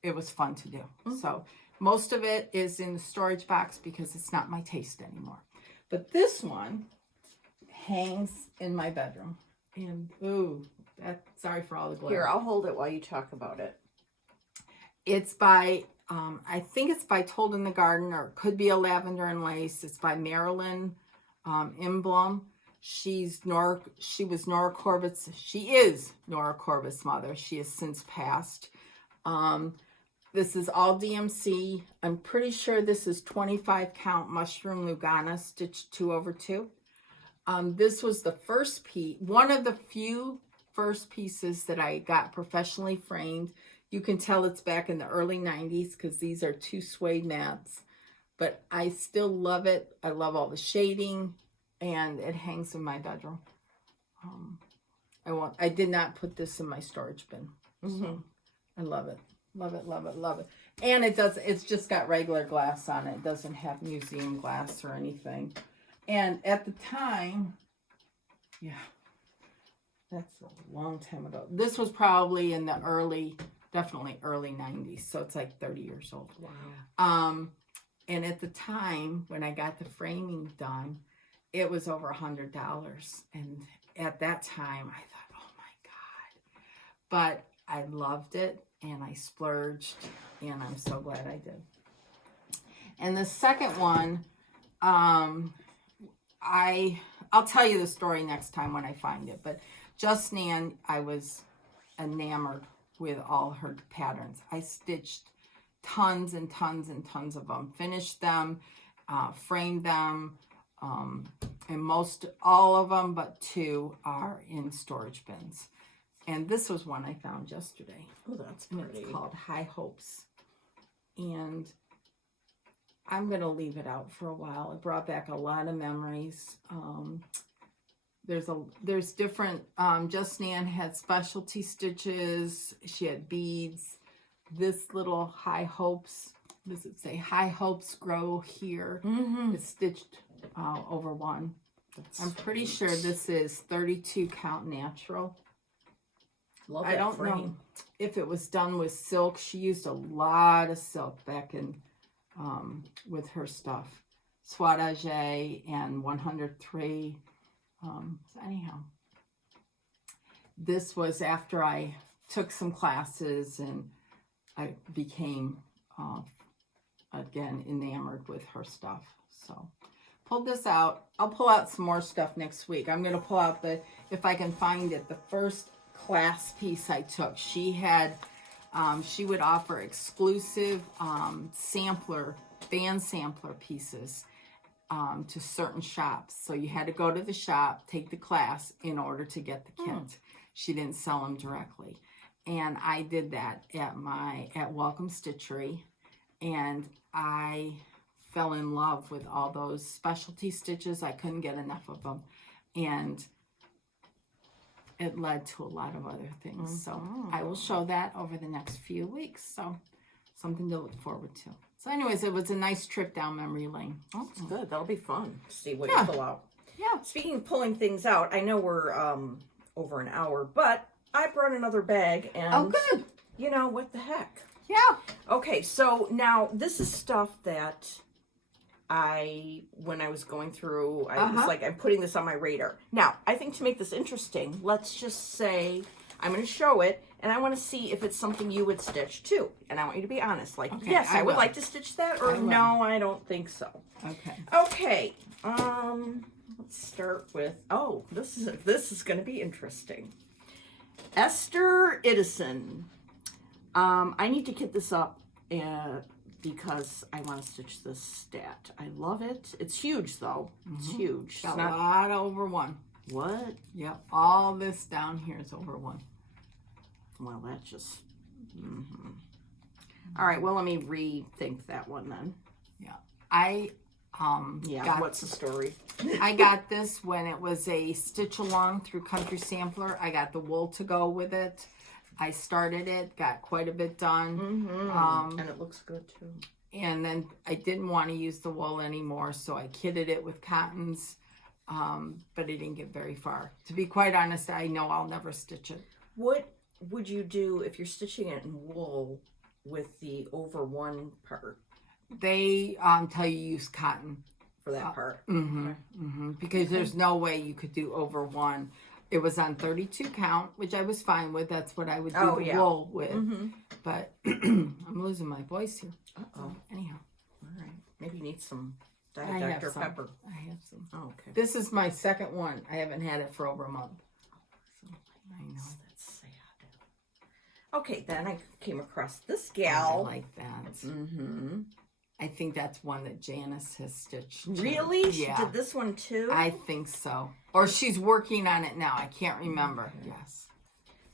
it was fun to do. So most of it is in the storage box because it's not my taste anymore. But this one hangs in my bedroom. And ooh, sorry for all the glare. Here, I'll hold it while you talk about it. It's by, I think it's by Told in the Garden, or it could be a Lavender and Lace. It's by Marilyn Imblum. She is Nora Corbett's mother. She has since passed. This is all DMC. I'm pretty sure this is 25 count mushroom Lugana stitched 2/2. This was the first piece, one of the few first pieces that I got professionally framed. You can tell it's back in the early 90s because these are 2 suede mats, but I still love it. I love all the shading, and it hangs in my bedroom. I did not put this in my storage bin. So I love it. Love it, love it, love it. And it's just got regular glass on it. It doesn't have museum glass or anything. And at the time, yeah, that's a long time ago. This was probably in the definitely early 90s. So it's like 30 years old. Wow. And at the time when I got the framing done, it was over $100. And at that time, I thought, oh my God. But I loved it and I splurged and I'm so glad I did. And the second one, I'll tell you the story next time when I find it. But Just Nan, I was enamored with all her patterns. I stitched tons and tons and tons of them, finished them, framed them, and all of them but 2 are in storage bins. And this was one I found yesterday. Oh, that's pretty. It's called High Hopes. And I'm going to leave it out for a while. It brought back a lot of memories. There's different, Just Nan had specialty stitches. She had beads. This little High Hopes, does it say High Hopes Grow Here? Mm-hmm. It's stitched over 1. I'm pretty sure this is 32 count natural. Love I that don't frame. know if it was done with silk. She used a lot of silk back in with her stuff. Swatage and 103. So anyhow, this was after I took some classes and I became, again, enamored with her stuff. So pulled this out. I'll pull out some more stuff next week. I'm going to pull out if I can find it, the first class piece I took. She had, she would offer exclusive band sampler pieces to certain shops. So you had to go to the shop, take the class in order to get the kit. She didn't sell them directly. And I did that at Welcome Stitchery. And I fell in love with all those specialty stitches. I couldn't get enough of them. And it led to a lot of other things. So I will show that over the next few weeks. So something to look forward to. So anyways, it was a nice trip down memory lane. Oh, that's good. That'll be fun to see what Yeah. you pull out. Yeah. Speaking of pulling things out, I know we're over an hour, but I brought another bag and Oh, good. you know, what the heck? Yeah. Okay, so now this is stuff that when I was going through, I was like, I'm putting this on my radar. Now, I think to make this interesting, let's just say I'm going to show it, and I want to see if it's something you would stitch too. And I want you to be honest, like, Okay, yes, I would will. like to stitch that, or I will. no, I don't think so. Okay. Okay, let's start with, this is going to be interesting. Esther Idison. I need to kit this up because I want to stitch this stat. I love it. It's huge though. It's huge. Got It's not, a lot over 1. what? Yep. All this down here is over 1. Well, that just. All right. Well, let me rethink that one then. Yeah. I What's the story? I got this when it was a stitch along through Country Sampler. I got the wool to go with it. I started it, got quite a bit done. And it looks good too. And then I didn't want to use the wool anymore, so I kitted it with cottons, but it didn't get very far. To be quite honest, I know I'll never stitch it. What would you do if you're stitching it in wool with the over 1 part They tell you use cotton. for that part? Because there's no way you could do over 1. It was on 32 count, which I was fine with. That's what I would do the wool with. But I'm losing my voice here. So, anyhow. All right. Maybe you need some I Diet have Dr. some. Pepper. I have some. Oh, okay. This is my second one. I haven't had it for over a month. I know. That's sad. Okay, then I came across this I gal. like that. I think that's one that Janice has stitched too. Really? Yeah. She did this one too? I think so. Or she's working on it now. I can't remember. Yes.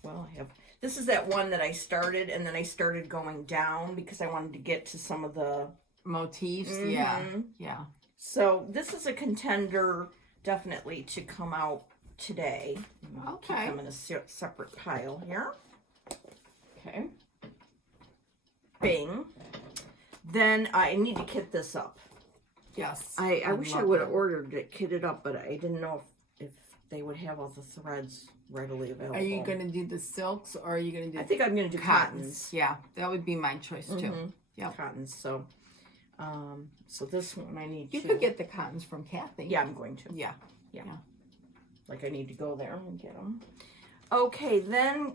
Well, I have. This is that one that I started, and then I started going down because I wanted to get to some of the Motifs. Yeah. Yeah. So this is a contender, definitely, to come out today. Okay. Keep them in a separate pile here. Okay. Bing. Then I need to kit this up. Yes. I wish I love would have that. ordered it kitted up, but I didn't know if they would have all the threads readily available. Are you going to do the silks or are you going to do I think I'm going to do cottons. Yeah, that would be my choice too. Yeah. Cottons. So, so this one I need You to... could get the cottons from Kathy. Yeah, I'm going to. Yeah. Like I need to go there and get them. Okay, then,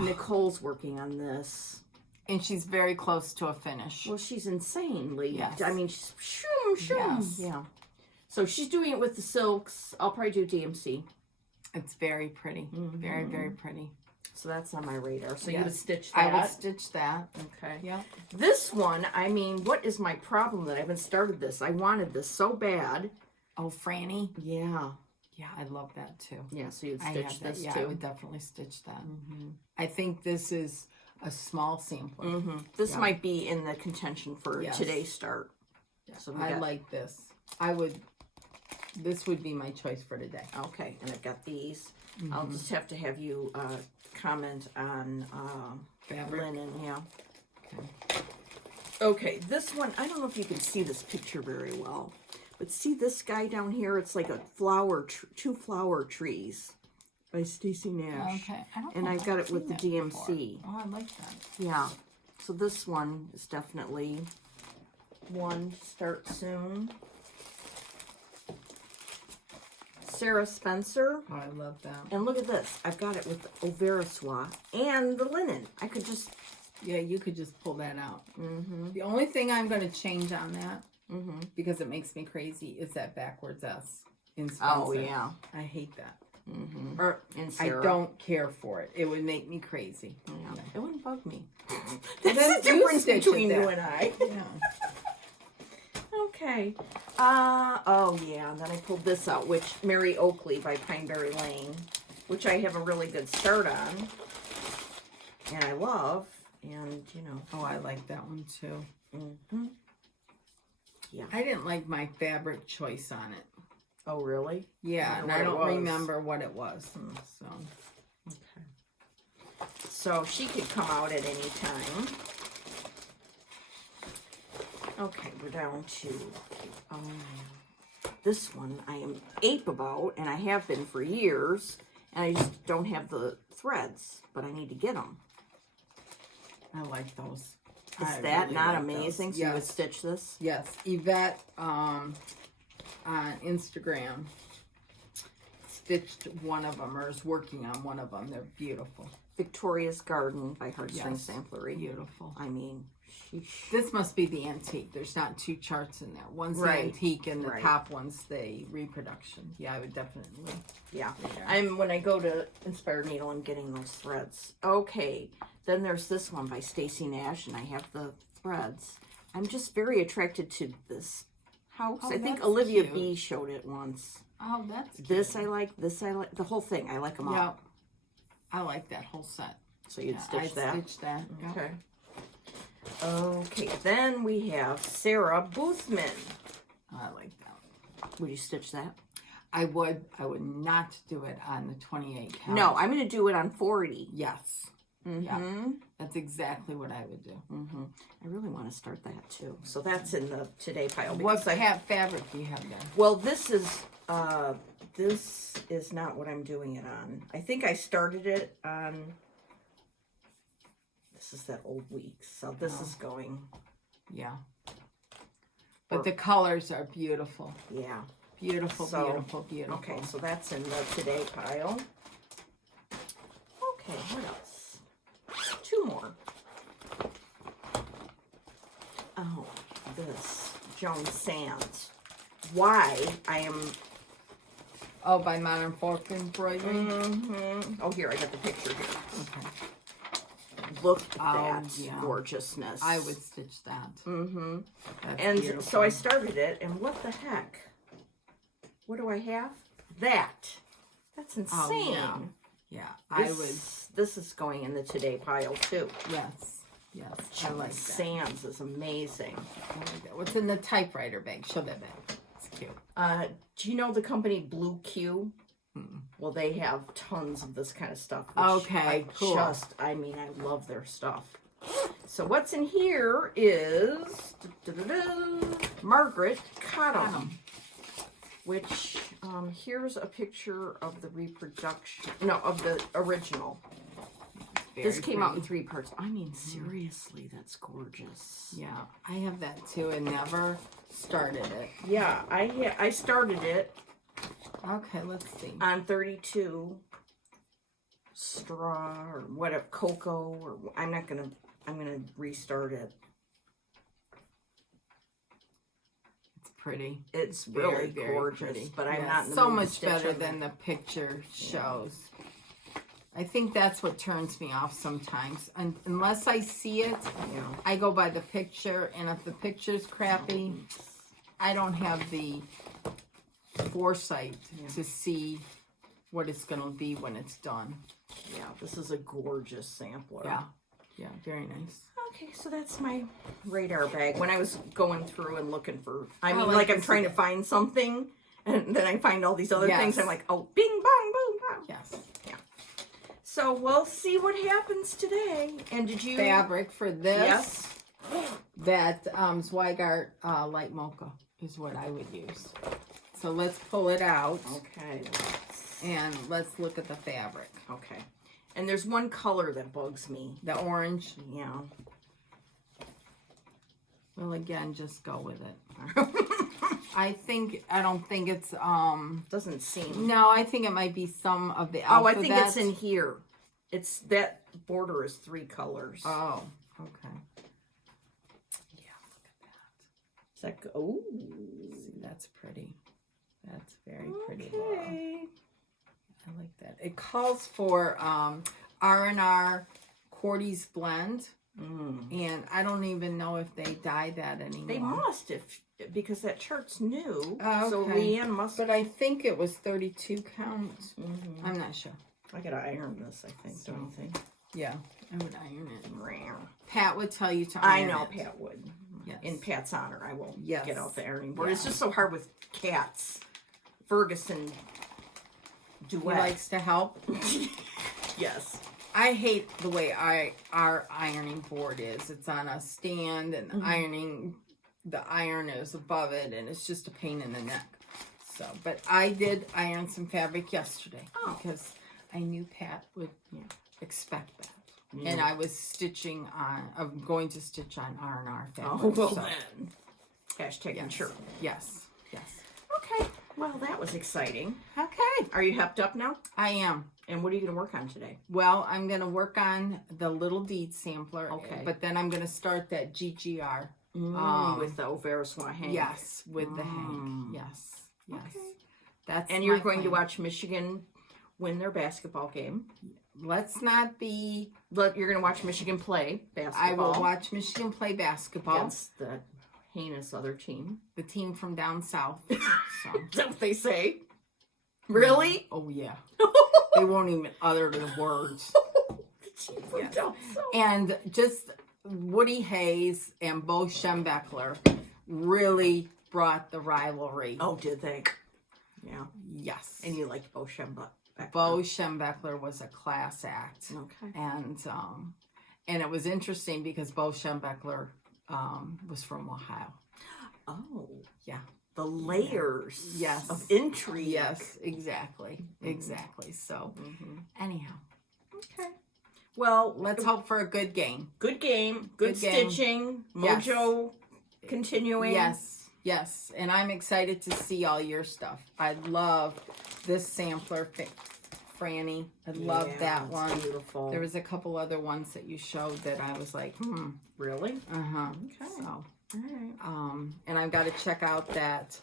Nicole's working on this. And she's very close to a finish. Well, she's insanely. Yes. I mean, she's shoom. Yes. Yeah. So she's doing it with the silks. I'll probably do DMC. It's very pretty. Very, very pretty. So that's on my radar. So Yes. you would stitch that. I would stitch that. Okay. Yeah. This one, I mean, what is my problem that I haven't started this? I wanted this so bad. Oh, Franny. Yeah. Yeah, I love that too. Yeah, so you'd I stitch have that. this Yeah, too. I would definitely stitch that. I think this is a small sampler. This Yeah. might be in the contention for Yes. today's start. Yeah. So we I got- like this. This would be my choice for today. Okay, and I've got these. I'll just have to have you comment on Fabric. linen, yeah. Okay. Okay, this one, I don't know if you can see this picture very well, but see this guy down here? It's like a flower, two flower trees by Stacy Nash. Okay. I don't And know I if got I've it with the seen that before. DMC. Oh, I like that. Yeah, so this one is definitely one to start soon. Sarah Spencer. Oh, I love that. And look at this. I've got it with the Oversoie and the linen. I could just... Yeah, you could just pull that out. The only thing I'm going to change on that, because it makes me crazy, is that backwards S in Spencer. Oh, yeah. I hate that. Or in I Sarah. don't care for it. It would make me crazy. Yeah. It wouldn't bug me. then That's the you difference stitch between it you there. and I. Yeah. Okay. Oh, yeah. And then I pulled this out, which Mary Oakley by Pineberry Lane, which I have a really good start on. And I love. And, you know. Oh, I like that one too. Yeah. I didn't like my fabric choice on it. Oh, really? Yeah, and I don't remember what it was. So. Okay. So she could come out at any time. Okay, we're down to this one I am ape about, and I have been for years, and I just don't have the threads, but I need to get them. I like those. Is I that really not like amazing? those. So you would Yes. stitch this? Yes. Yvette on Instagram stitched one of them, or is working on one of them. They're beautiful. Victoria's Garden by Heartstring Yes. Samplery. Beautiful. I mean, sheesh. This must be the antique. There's not two charts in there. One's Right. the antique and the Right. top one's the reproduction. Yeah, I would definitely. Yeah. Yeah. When I go to Inspired Needle, I'm getting those threads. Okay. Then there's this one by Stacy Nash, and I have the threads. I'm just very attracted to this house. Oh, I think that's Olivia cute. B showed it once. Oh, that's cute. This I like. This I like. The whole thing. I like them all. Yeah. I like that whole set. So you'd Yeah, stitch I'd that. stitch that. Yeah. Okay. Okay. Then we have Sarah Boothman. I like that. Would you stitch that? I would not do it on the 28 count. No, I'm going to do it on 40. Yes. Mm-hmm. That's exactly what I would do. Mm-hmm. I really want to start that too. So that's in the today pile. What because fabric do you have there? Well, this is not what I'm doing it on. I think I started it on. This is that old week, so this is going. Yeah. But the colors are beautiful. Yeah. Beautiful, So, beautiful, beautiful. Okay, so that's in the today pile. Okay, what else? Two more. Oh, this Joan Sands. Why I am. Oh, by Modern Folk Embroidery? Oh, here, I got the picture here. Okay. Look at that yeah. gorgeousness. I would stitch that. That's And beautiful. so I started it, and what the heck? What do I have? That. That's insane. Oh, yeah. I would. This is going in the today pile, too. Yes. Yes. I Joan like that. Sands is amazing. I like that. What's in the typewriter bag? Show that bag. It's cute. Do you know the company Blue Q? Well, they have tons of this kind of stuff. Which Okay, I cool. I mean, I love their stuff. So what's in here is Margaret Cottom, which here's a picture of the reproduction. No, of the original. This came out in 3 parts. I mean, seriously, that's gorgeous. Yeah, I have that too and never started it. Yeah, I started it. Okay, let's see. On 32 straw or whatever, cocoa, or I'm gonna restart it. It's pretty. It's Very, really very gorgeous, pretty. but I'm Yes, not in the so mood to much stitch better on than that. the picture shows. I think that's what turns me off sometimes. Unless I see it, Yeah. I go by the picture, and if the picture's crappy, I don't have the foresight to see what it's going to be when it's done. Yeah, this is a gorgeous sampler. Yeah, very nice. Okay, so that's my radar bag. When I was going through and looking for, I mean, like like I'm this trying to find something, and then I find all these other Yes. things. I'm like, oh, bing, bong, boom, bong. Yes. So we'll see what happens today. And did you... Fabric for this, Yes. that Zweigart light mocha is what I would use. So let's pull it out Okay. and let's look at the fabric. Okay. And there's one color that bugs me. The orange. Yeah. Well, again, just go with it. I don't think it's, Doesn't seem... no, I think it might be some of the Oh, I alphabet. think it's in here. It's that border is 3 colors. Oh, okay. Yeah, look at that. Is that... Oh. See, that's pretty. That's very pretty. Okay. I like that. It calls for R&R Cordy's blend. And I don't even know if they dye that anymore. They must, because that chart's new. Oh, So okay. Leanne must... But I think it was 32 count. I'm not sure. I gotta iron this, I think, don't you think? Yeah, I would iron it. Rare. Pat would tell you to I iron know it. Pat would. Yes. In Pat's honor, I will Yes. get out the ironing board. Yeah. It's just so hard with cats. Ferguson He duet. likes to help. Yes. I hate the way our ironing board is. It's on a stand, and the iron is above it, and it's just a pain in the neck. So, but I did iron some fabric yesterday because I knew Pat would expect that. Yeah. And I was stitching on, I'm going to stitch on R&R fabric. Oh, well so, then. Hashtag yes. sure. Yes. Okay. Well, that was exciting. Okay. Are you hepped up now? I am. And what are you going to work on today? Well, I'm going to work on the little deed sampler. Okay. But then I'm going to start that GGR. With the Overswa hang. Yes, with the hang. Yes. Okay. That's And you're my going to plan. watch Michigan win their basketball game. Let's not be... But you're going to watch Michigan play basketball. I will watch Michigan play basketball. Against the heinous other team. The team from down south. So. Is that what they say? Really? Oh, yeah. They won't even utter the words. Yes. And just Woody Hayes and Bo Schembechler really brought the rivalry. Oh, did they? Yeah. Yes. And you liked Bo Schembechler. Bo Schembechler was a class act. Okay. And it was interesting because Bo Schembechler was from Ohio. Oh. Yeah. The layers Yes. of intrigue. Yes, exactly. Exactly. So, anyhow. Okay. Well, Let's hope for a good game. good game, good Good game. stitching, Yes. mojo continuing. Yes. And I'm excited to see all your stuff. I love this sampler, Franny. I love that it's one. Beautiful. There was a couple other ones that you showed that I was like, Really? Okay. So, All right. and I've got to check out that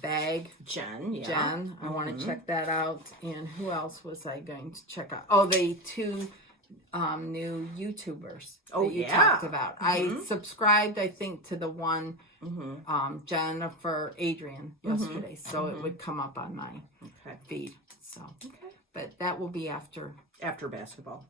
bag. Jen, yeah. Jen, I want to check that out. And who else was I going to check out? Oh, the 2 new YouTubers that you talked about. I subscribed, I think, to the one Jennifer Adrian yesterday, so it would come up on my feed. So, but that will be after basketball.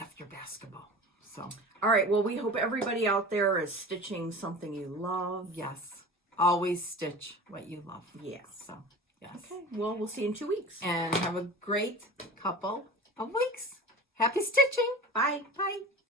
After basketball. So, all right. Well, we hope everybody out there is stitching something you love. yes, always stitch what you love. Yes. So, yes. Okay. Well, we'll see you in 2 weeks. And have a great couple of weeks. Happy stitching. Bye. Bye.